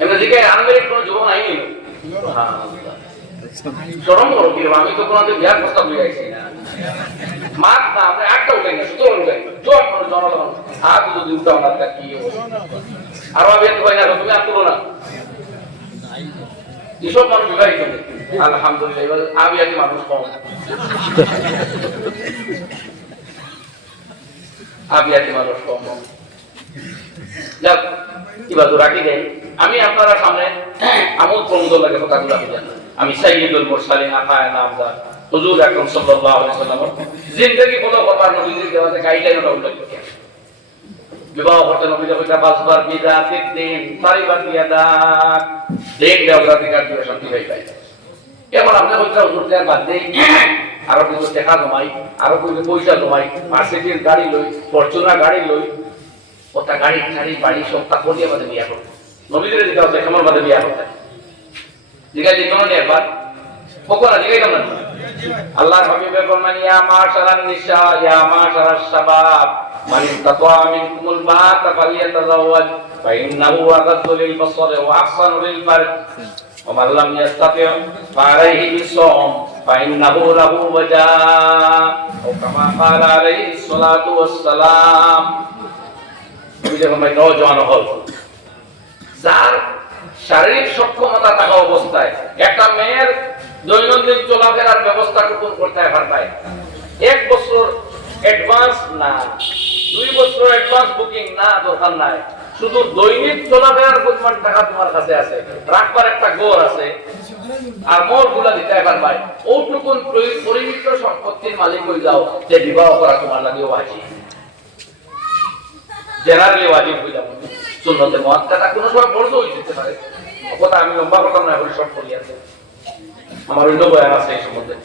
এমনি দিকে আনমেরিট কোনো যুবক নাই নিল শরম করো কি আমি তো কোনোদিন বিয়ার প্রস্তাব নিয়ে আসছি না মাছ না আপনি একটা উঠে না সুতরাং উঠে জোর মানুষ জনগণ হাত যদি উঠাও না তা কি আরো আমি একটু ভাই না তুমি আর তুলো না এসব মানুষ বিবাহিত আলহামদুলিল্লাহ এবার আমি আর মানুষ কম আবিয়াতি মানুষ কম যাক এবার তো রাখি দেয় আমি আপনারা সামনে আমল প্রমোদ লাগে কথাগুলো রাখি দেন আমি সাইয়্যিদুল মুরসালিন আকায়ে নামদার হুজুর আকরাম সাল্লাল্লাহু আলাইহি ওয়াসাল্লাম জিন্দেগি বলো করবার নবীর দেওয়াতে গাইডলাইন উল্লেখ করে বিবাহ করতে নবীর কইতা বাসবার বিদাতির দিন তারিবার বিয়াদাত দিন দেওয়াধিকার দিয়ে শান্তি পাই এবার আপনি কইতা হুজুর দেওয়ার বাদ দেই আরো কিছু টাকা জমাই আরো কিছু পয়সা জমাই মার্সিডিজ গাড়ি লই ফরচুনার গাড়ি লই ওটা গাড়ি গাড়ি বাড়ি সব তা কোন দিয়ে বিয়া করতে নবীদের দিকে আছে কেমন বাদে বিয়া করতে জিগাই দিই কোন একবার ফকরা জিগাই কেমন আল্লাহর হাবিবে ফরমান ইয়া মাশারান নিসা ইয়া মাশারাস শাবাব মান তাতা মিনকুমুল বাত ফালিয়াতাজাওয়াজ ফাইন্নাহু আগাদ্দু লিল বাসরি ওয়া আহসানু লিল ফারজ ওয়া মান লাম ইস্তাতি' ফালাইহি বিসওম ফাইন্নাহু লাহু ওয়াজা ও কামা ক্বালা আলাইহিস সালাতু ওয়াস সালাম বুঝে ভাই নওজোয়ান হল যার শারীরিক সক্ষমতা থাকা অবস্থায় একটা মেয়ের দৈনন্দিন চলাফেরার ব্যবস্থা টুকুন করতে পারে 1 বছর অ্যাডভান্স না 2 বছর অ্যাডভান্স বুকিং না দরকার নাই শুধু দৈনিক চলাফেরার পরিমাণ টাকা তোমার কাছে আছে রাখবার একটা গোর আছে আর মোরগুলা দিতে পারবে ওটুকুন পরিমিত সম্পত্তির মালিক হয়ে যাও যে বিবাহ করা তোমার লাগে ওয়াজিব জেনারেলি ওয়াজিব হয়ে যাবে সুন্নতে মুআক্কাদা কোনো সময় ফরজ হয়ে যেতে পারে কথা আমি লম্বা কথা না বলে শর্ট করি আছে আমার অন্য বয়ান আছে এই সম্বন্ধে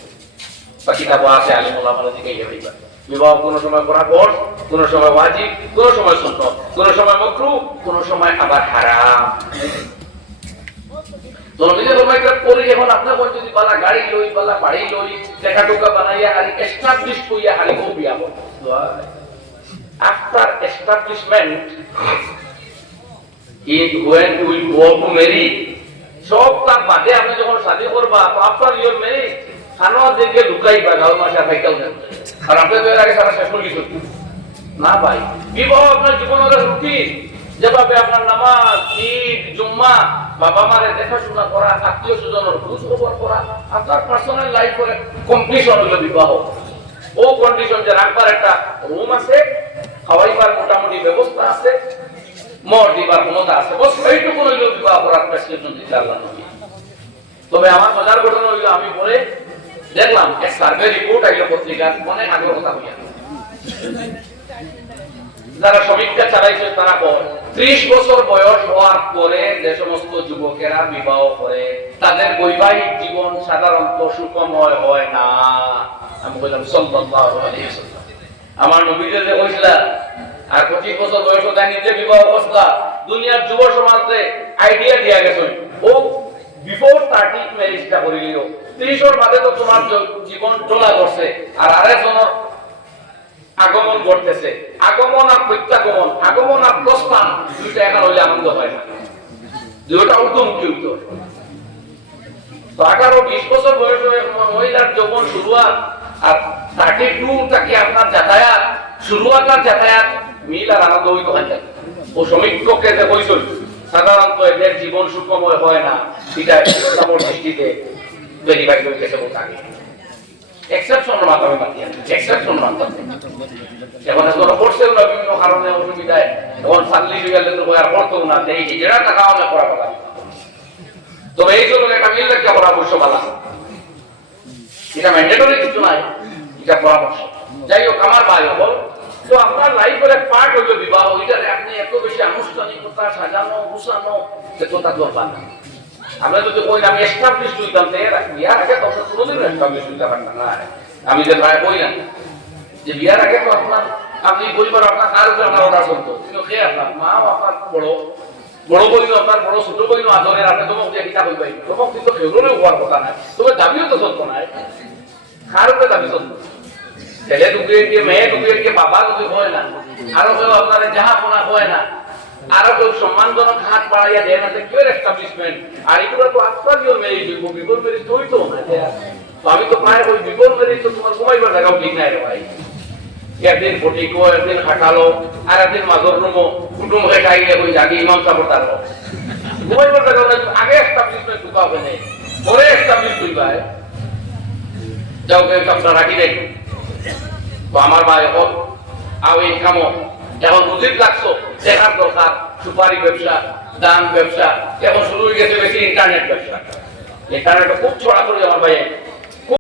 বা কিতাব আছে আলিম ওলামারা দিকে হইবা বিবাহ কোন সময় করা ফরজ কোন সময় ওয়াজিব কোন সময় সুন্নাত কোন সময় মাকরুহ কোন সময় আবার হারাম তো নিজে তোমাকে পরে এখন আপনি কোন যদি বালা গাড়ি লই বালা বাড়ি লই টাকা টুকা বানাইয়া আর এস্টাবলিশ কইয়া হারি ও বিয়া করব after establishment when we go to marry সব তার বাদে আপনি যখন শাদী করবা তো after your marriage খানো দিকে লুকাইবা গাঁও মাসে থাইকাল না আর আপনি তো এর আগে সারা শেষ করে কিছু না ভাই বিবাহ আপনার জীবনের রুটিন যেভাবে আপনার নামাজ ঈদ জুম্মা বাবা মারে দেখাশোনা করা আত্মীয় স্বজনের খোঁজ খবর করা আপনার পার্সোনাল লাইফের কমপ্লিশন হলো বিবাহ ও কন্ডিশন যে রাখবার একটা রুম আছে খাওয়াইবার মোটামুটি ব্যবস্থা আছে মর দিবার ক্ষমতা আছে বস এইটুকু হইল বিবাহ করার প্রেসক্রিপশন দিতে আল্লাহ নবী তবে আমার মজার ঘটনা হইল আমি পরে দেখলাম এক সার্ভে রিপোর্ট আইলো পত্রিকার অনেক আগের কথা হইয়া যারা সমীক্ষা চালাইছে তারা পর 30 বছর বয়স হওয়ার পরে যে সমস্ত যুবকেরা বিবাহ করে তাদের বৈবাহিক জীবন সাধারণত সুখময় হয় না আমি বললাম সাল্লাল্লাহু আলাইহি ওয়াসাল্লাম আমার নবীজি যে কইছিলা আর 25 বছর বয়স হতে নিজে বিবাহ করছলা দুনিয়ার যুব সমাজে আইডিয়া দিয়া গেছে ও বিফোর 30 ম্যারেজটা করিলিও 30 এর বাদে তো তোমার জীবন চলা করছে আর আরেকজনের আগমন করতেছে আগমন আর প্রত্যাগমন আগমন আর প্রস্থান দুইটা এখন হইলে আনন্দ হয় না দুইটা ঊর্ধ্বমুখী উত্তর তো 18-20 বছর বয়স মহিলার যৌবন শুরুয়াত আর 32 তাকে আপনার যাতায়াত শুরুয়াত আর যাতায়াত মিল আর আনন্দ হইতে হয় ও সমীক্ষককে যে কইছিল সাধারণত এদের জীবন সুখময় হয় না এটা ইসলামের দৃষ্টিতে ভেরিফাই করে গেছে বলতে আগে এক্সেপশনের মাধ্যমে বাকি আছে এক্সেপশন মাধ্যমে এখন কোনো ফোর্সে গেলে তো আর করতো না, এই যেটা টাকা আমরা করা কথা। তবে এই জন্য একটা মিল রেখে পরামর্শ বলা, এটা ম্যান্ডেটরি কিছু নাই, এটা পরামর্শ। যাই হোক, আমার ভাই বল, তো আপনার লাইফের এক পার্ট হইল বিবাহ, এটারে আপনি এত বেশি আনুষ্ঠানিকতা সাজানো গুছানো সেটা দরকার না। আমরা যদি কই আমি এস্টাবলিশ হইতাম, বিয়ার আগে তো আপনার কোনোদিন এস্টাবলিশ হইতে পারতাম না। আমি যে প্রায় বললাম যে বিয়ার আগে তো আপনার আপনি পরিবার আপনার কার উপরে আপনার অর্ডার করতো, কিন্তু খেয়ে আপনার মাও আপনার বড় বড় বইন আপনার বড় ছোট বইন আদরের আপনি তোমাকে দিয়ে কিতা কইবাই, তোমাকে কিন্তু খেউরও হওয়ার কথা নাই, তবে দাবিও তো চলতো না। কার উপরে দাবি চলতো? ছেলে দুপুরে মেয়ে দুপুরে বাবা দুপুরে হয় না, আরো কেউ আপনার যাহাপনা হয় না, আরো কেউ সম্মানজনক হাত বাড়াইয়া দেয় না, কেউ এস্টাবলিশমেন্ট। আর এগুলো তো আপনার মেয়ে বিপদ মেরিজ হইতো না। তো আমি তো প্রায় ওই বিপদ মেরিজ তো তোমার ঘুমাইবার জায়গাও ঠিক নাই রে ভাই। একদিন ফটিকো, একদিন খাটালো, আর একদিন মাজর রুমো, কুটুম হয়ে খাইলে ওই জাগি ইমাম সাহেব তার ঘুমাইবার জায়গা আগে এস্টাবলিশমেন্ট ঢুকা হবে না, পরে এস্টাবলিশ হইবাই যাও কামটা রাখি দেখ। তো আমার ভাই হল আও এই কামো এখন বুঝিত লাগছো, দেখার দরকার সুপারি ব্যবসা, দান ব্যবসা, এখন শুরু হয়ে গেছে বেশি ইন্টারনেট ব্যবসা। ইন্টারনেট খুব ছড়া করে আমার ভাই